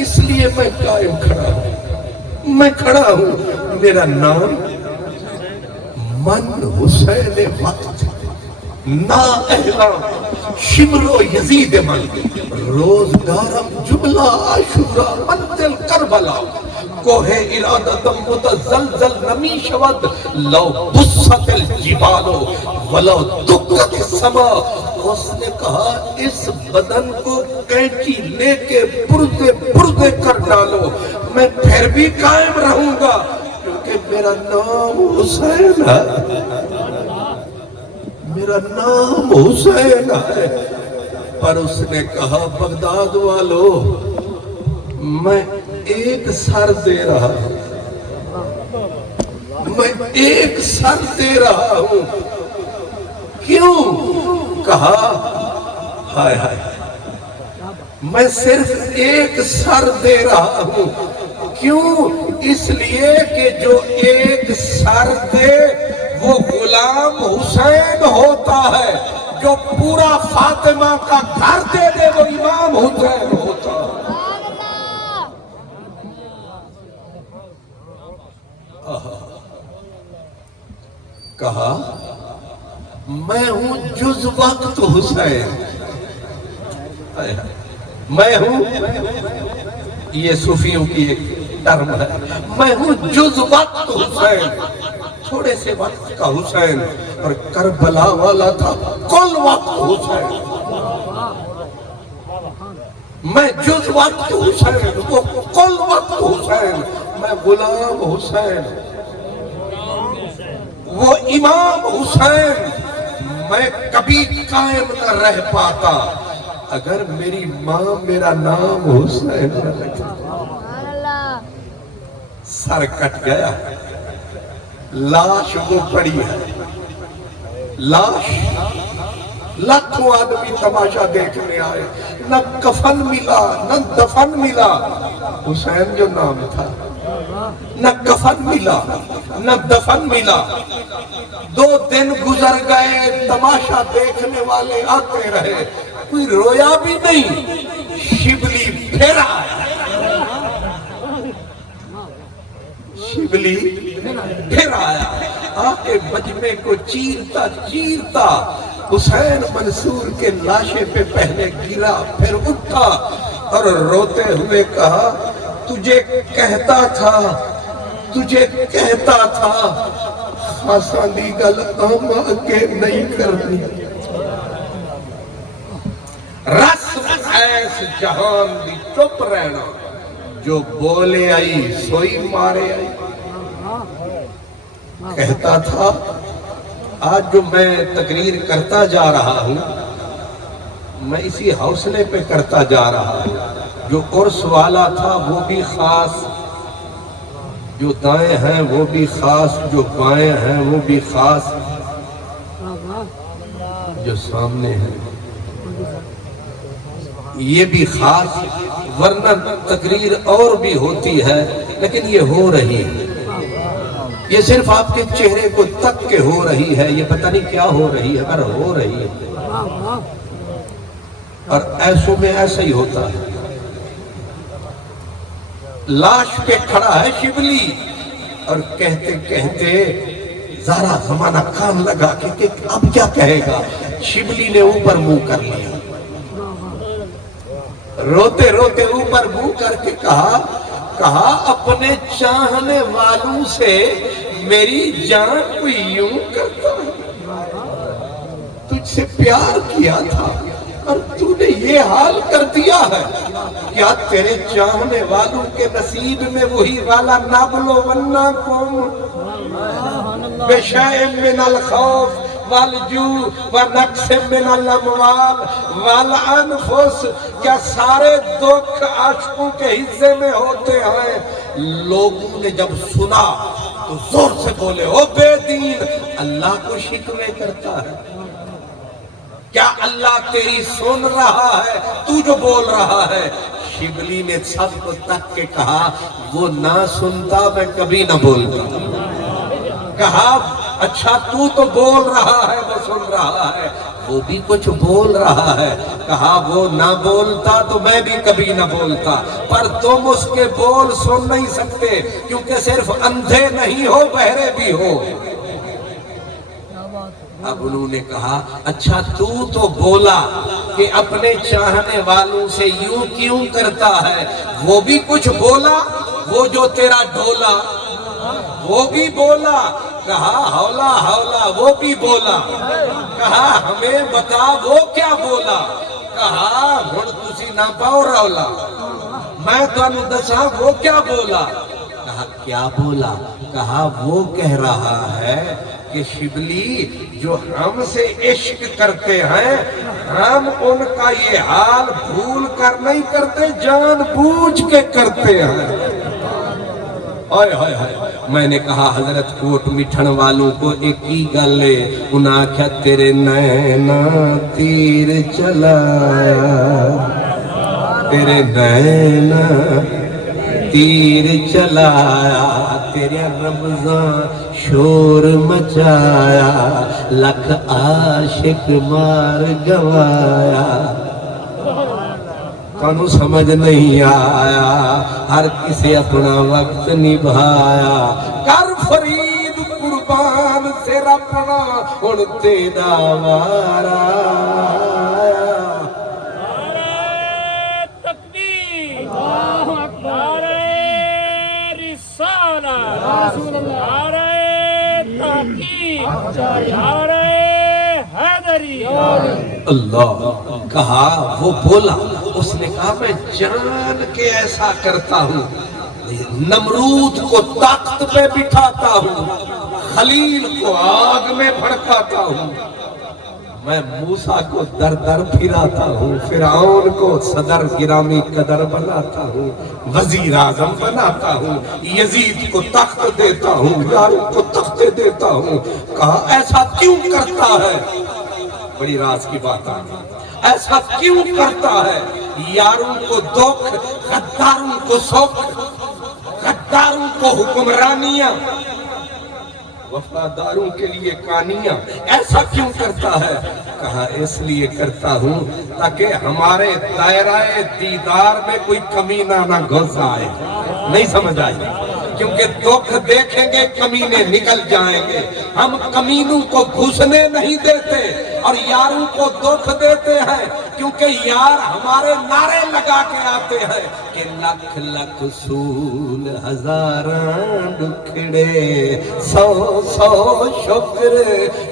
اس لیے میں قائم کھڑا ہوں، میں کھڑا ہوں. میرا نام من حسین وقت نا احلام شمر و یزید من روزگارم جملہ عاشورہ منزل کربلا کوہ ارادتم متزلزل نمی شود لو بست الجبال ولو دکت السماء. اس نے کہا اس بدن کو کینچی لے کے پردے پردے کر ڈالو، میں پھر بھی قائم رہوں گا کیونکہ میرا نام حسین ہے، میرا نام حسین ہے. پر اس نے کہا بغداد والو میں ایک سر دے رہا ہوں، میں ایک سر دے رہا ہوں. کیوں؟ کہا ہائے ہائے میں صرف ایک سر دے رہا ہوں. کیوں؟ اس لیے کہ جو ایک سر دے وہ غلام حسین ہوتا ہے، جو پورا فاطمہ کا گھر دے دے وہ امام حسین ہوتا ہے. کہا میں ہوں جز وقت حسین، میں ہوں، یہ صوفیوں کی ایک ٹرم ہے، میں ہوں جز وقت حسین، تھوڑے سے وقت کا حسین. اور کربلا والا تھا کل وقت حسین. میں جز وقت حسین، وہ کل وقت حسین. میں غلام حسین، وہ امام حسین. میں کبھی قائم نہ رہ پاتا اگر میری ماں میرا نام حسین نہ رکھتی. سر کٹ گیا، لاش وہ پڑی ہے، لاش. لاکھوں آدمی تماشا دیکھنے آئے، نہ کفن ملا نہ دفن ملا. حسین جو نام تھا، نہ کفن ملا نہ دفن ملا. 2 دن گزر گئے، تماشا دیکھنے والے آتے رہے، کوئی رویا بھی نہیں. شبلی پھر آیا، شبلی پھر آیا، آکے مجمع کو چیرتا چیرتا حسین منصور کے لاشے پہ پہلے گرا، پھر اٹھا اور روتے ہوئے کہا تجھے کہتا تھا خاصاں دی گل آما اگے نہیں کرنی. رسم ایس جہان دی چپ رہنا، جو بولے آئی سوئی مارے آئی. کہتا تھا آج جو میں تقریر کرتا جا رہا ہوں میں اسی حوصلے پہ کرتا جا رہا ہوں. جو عرس والا تھا وہ بھی خاص، جو دائیں ہیں وہ بھی خاص، جو بائیں ہیں وہ بھی خاص، جو سامنے ہیں یہ بھی خاص. ورنہ تقریر اور بھی ہوتی ہے لیکن یہ ہو رہی ہے، یہ صرف آپ کے چہرے کو تک کے ہو رہی ہے، یہ پتہ نہیں کیا ہو رہی ہے، پر ہو رہی ہے. اور ایسوں میں ایسا ہی ہوتا ہے. لاش پہ کھڑا ہے شبلی اور کہتے کہتے ذرا زمانہ کام لگا کہ اب کیا کہے گا. شبلی نے اوپر منہ کر لیا، روتے روتے اوپر منہ کر کے کہا اپنے چاہنے والوں سے میری جان کوئی یوں کرتا ہے. تجھ سے پیار کیا تھا اور تو نے یہ حال کر دیا ہے. کیا تیرے چاہنے والوں کے نصیب میں وہی والا نَبْلُوَنَّکُمْ بِشَیْءٍ مِّنَ الْخَوْفِ وَالْجُوعِ وَنَقْصٍ مِّنَ الْأَمْوَالِ وَالْأَنفُسِ. کیا سارے دکھ عاشقوں کے حصے میں ہوتے ہیں؟ لوگوں نے جب سنا تو زور سے بولے او بے دین، اللہ کو شکوے کرتا ہے. کیا اللہ تیری سن رہا ہے تو جو بول رہا ہے؟ شبلی نے سب کو تک کے کہا وہ نہ سنتا میں کبھی نہ بولتا. کہا اچھا تو بول رہا ہے وہ سن رہا ہے، وہ بھی کچھ بول رہا ہے. کہا وہ نہ بولتا تو میں بھی کبھی نہ بولتا, پر تم اس کے بول سن نہیں سکتے کیونکہ صرف اندھے نہیں ہو, بہرے بھی ہو. اب انہوں نے کہا اچھا تو بولا کہ اپنے چاہنے والوں سے یوں کیوں کرتا ہے, وہ بھی کچھ بولا, وہ جو تیرا ڈولا وہ بھی بولا. کہا ہولا ہولا وہ بھی بولا. کہا ہمیں بتا وہ کیا بولا. کہا ہن تسی نہ پاؤ رولا, میں تانوں دساں وہ کیا بولا. کہا کیا بولا. کہا وہ کہہ رہا ہے کہ شبلی جو ہم سے عشق کرتے ہیں ہم ان کا یہ حال بھول کر نہیں کرتے, جان بوجھ کے کرتے ہیں. آئے ہائے ہائے. میں نے کہا حضرت کوٹ مٹھن والوں کو ایک ہی گل ہے, انہاں کیا تیرے نینا تیر چلایا, تیرے نینا تیر چلایا, تیرے رمضان شور مچایا, لکھ عاشق مار گوایا. تانوں سمجھ نہیں آیا, ہر کسی اپنا وقت نبھایا. کر فرید قربان سے ربنا ہن تیرا وارا آیا. نعرہ تکبیر, نعرہ رسالت, نعرہ تحقیق, نعرہ حیدری. اللہ. کہا وہ بولا, اس نے کہا میں جان کے ایسا کرتا ہوں, نمرود کو تخت پہ بٹھاتا ہوں, خلیل کو آگ میں بھڑکاتا ہوں, میں موسیٰ کو در در پھراتا ہوں, فرعون کو صدر گرامی قدر بناتا ہوں, وزیر اعظم بناتا ہوں, یزید کو تخت دیتا ہوں, یاروں کو تخت دیتا ہوں. کہا ایسا کیوں کرتا ہے. بڑی راز کی بات آئی. ایسا کیوں کرتا ہے. یاروں کو دکھ, غداروں کو سکھ, غداروں کو حکمرانیاں, وفاداروں کے لیے کہانیاں. ایسا کیوں کرتا ہے. کہا اس لیے کرتا ہوں تاکہ ہمارے دائرہ دیدار میں کوئی کمینہ نہ گھس آئے. نہیں سمجھ آئی, کیونکہ دکھ دیکھیں گے کمینے نکل جائیں گے. ہم کمینوں کو گھسنے نہیں دیتے اور یاروں کو دکھ دیتے ہیں کیونکہ یار ہمارے نعرے لگا کے آتے ہیں کہ لکھ لکھ سول ہزاراں دکھڑے, سو سو شکر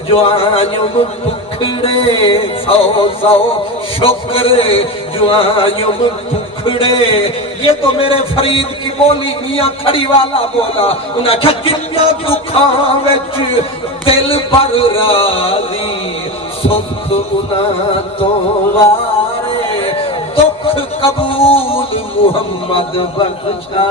جو آیوں پکھڑے, سو سو شکر جو آیوں پکھڑے. یہ تو میرے فرید کی بولی میاں کھڑی والا بولا. انہاں کہا جنیا دکھاں وچ دل پر راضی, سکھ انہاں تو وارے, دکھ قبول محمد بخشا,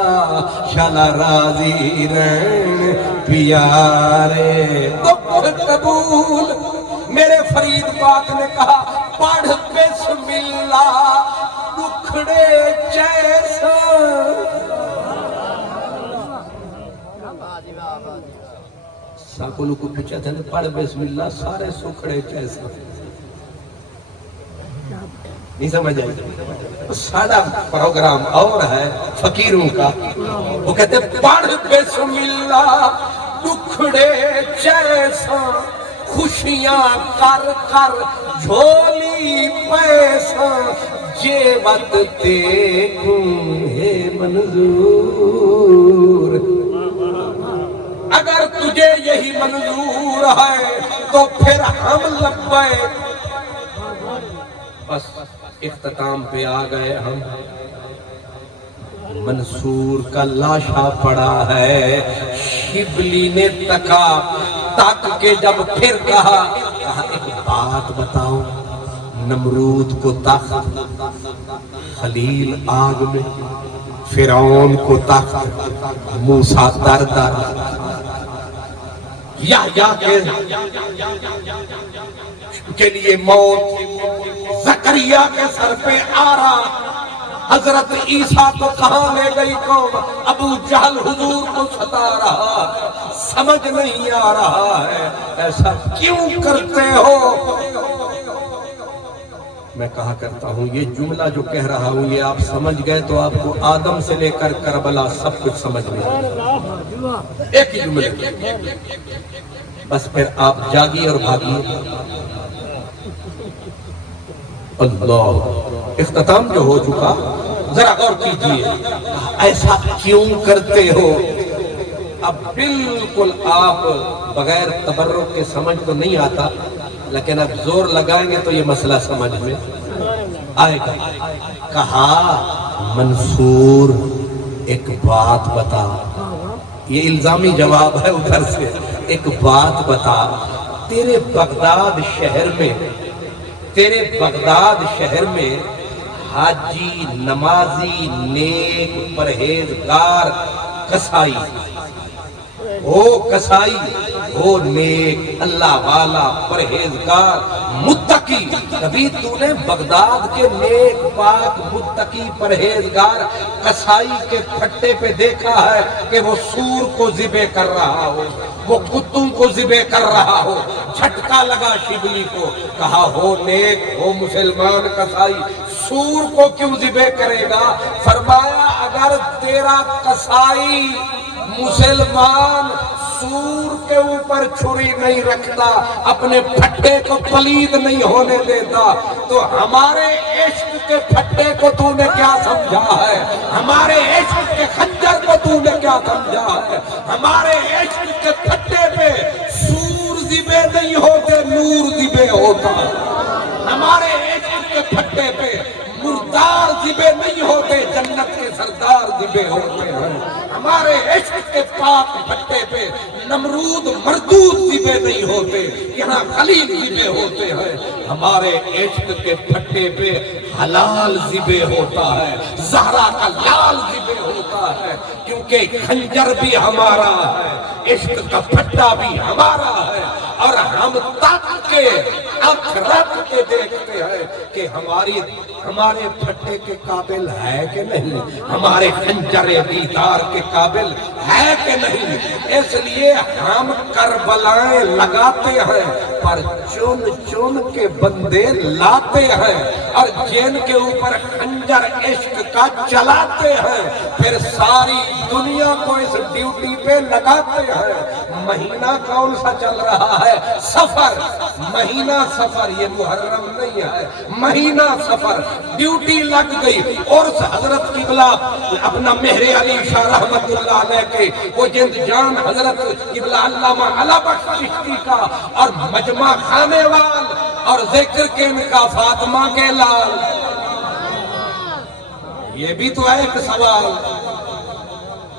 شالا راضی رہن پیارے. دکھ قبول. میرے فرید پاک نے کہا پڑھ بسم اللہ دکھڑے جیسا. ساکولوں کو پوچھا تھا پڑھ بسم اللہ سارے سکھڑے جیسا. نہیں سمجھ آئی. سارا پروگرام اور ہے فقیروں کا. وہ کہتے پڑھ بسم اللہ دکھڑے جیسا, خوشیاں کر کر جھولی پیسا, جیوت دیکھوں ہے منظور. اگر تجھے یہی منظور ہے تو پھر ہم لبیک. بس اختتام پہ آ گئے ہم. منصور کا لاشا پڑا ہے. شبلی نے تک کے جب پھر کہا ایک بات بتاؤ, نمرود کو تخت, خلیل آگ میں, فرعون کو تخت, موسیٰ در در, یا کے لیے موت, زکریا کے سر پہ آ رہا. حضرت عیسیٰ کو کہاں لے گئی قوم, ابو جہل حضور کو ستا رہا. سمجھ نہیں آ رہا ہے ایسا کیوں کرتے ہو. میں کہا کرتا ہوں یہ جملہ جو کہہ رہا ہوں یہ آپ سمجھ گئے تو آپ کو آدم سے لے کر کربلا سب کچھ سمجھ لیں، ایک ہی جملے بس پھر آپ جاگیے اور بھاگیے۔ اللہ، اختتام جو ہو چکا، ذرا غور کیجئے، ایسا کیوں کرتے ہو؟ اب بالکل آپ بغیر تبرک کے سمجھ تو نہیں آتا، لیکن اب زور لگائیں گے تو یہ مسئلہ سمجھ میں آئے گا۔ کہا منصور ایک بات بتا، یہ الزامی جواب ہے ادھر سے، ایک بات بتا، تیرے بغداد شہر میں حاجی، نمازی، نیک، پرہیزگار، کسائی، وہ نیک، اللہ والا، پرہیزگار، متقی، کبھی تو نے بغداد کے نیک، پاک، متقی، پرہیزگار کسائی کے پھٹے پہ دیکھا ہے کہ وہ سور کو ذبح کر رہا ہو، وہ کتوں کو ذبح کر رہا ہو؟ جھٹکا لگا شبلی کو، کہا ہو نیک، ہو مسلمان کسائی، سور کو کیوں ذبح کرے گا؟ فرمایا اگر تیرا کسائی مسلمان سور کے اوپر چھری نہیں رکھتا، اپنے پھٹے کو پلید نہیں ہونے دیتا، تو ہمارے عشق کے پھٹے کو تو نے کیا سمجھا ہے؟ ہمارے عشق کے خنجر کو تو نے کیا سمجھا ہے؟ ہمارے عشق کے پھٹے پہ سور ذبح نہیں ہوتے، نور ذبح ہوتا۔ ہمارے عشق کے پھٹے پہ مردار ذبح نہیں ہوتے، جنت کے سردار ذبح ہوتے ہیں۔ ہمارے عشق کے پاک پھٹے پہ نمرود مردود ذبح نہیں ہوتے، یہاں خلیل ذبح ہوتے ہیں۔ ہمارے عشق کے پھٹے پہ حلال ذبح ہوتا ہے، زہرا کا لال ذبح ہوتا ہے، کیونکہ خنجر بھی ہمارا ہے، عشق کا پھٹا بھی ہمارا ہے، اور ہم تک کے آنکھ رکھ کے دیکھتے ہیں کہ ہمارے پھٹے کے قابل ہے کہ نہیں، ہمارے خنجر دیدار کے قابل ہے کہ نہیں۔ اس لیے ہم کربلائیں لگاتے ہیں پر چن چن کے بندے لاتے ہیں، اور جن کے اوپر خنجر عشق کا چلاتے ہیں پھر ساری دنیا کو اس ڈیوٹی پہ لگاتے ہیں۔ مہینہ کون سا چل رہا ہے؟ سفر، مہینہ سفر، یہ محرم نہیں ہے، مہینہ سفر، ڈیوٹی لگ گئی۔ اور حضرت قبلہ اپنا مہر علی شاہ رحمت اللہ علیہ کے وہ جند جان حضرت قبلہ علامہ علا بخش چشتی کا، اور مجمع خانے وال، اور ذکر کے ان کا فاطمہ کے لال۔ یہ بھی تو ہے ایک سوال۔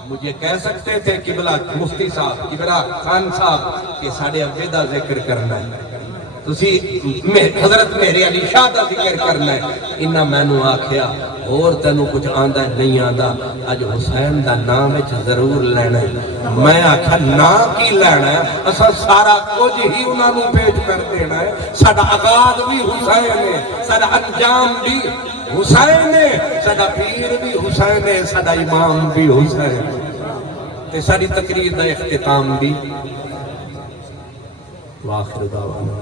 مجھے کہہ سکتے تھے قبلہ مفتی صاحب، قبلہ خان صاحب کہ ساڑھے ابے دا ذکر کرنا ہے، تسی حضرت مہر علی شاہ دا ذکر کرنا ہے۔ انہاں میں نو آکھیا اور تینوں کچھ آندہ نہیں آندہ، اج حسین دا نام وچ ضرور لینا ہے۔ میں آکھا نام کی لینا ہے؟ اسا سارا کچھ ہی انہاں نو پیش کر دینا ہے۔ ساڈا آغاز بھی حسین ہے، ساڈا انجام بھی حسین ہے، ساڈا پیر بھی حسین ہے، ساڈا امام بھی حسین ہے، تے ساری تقریر دا اختتام بھی۔ وآخر دعوانا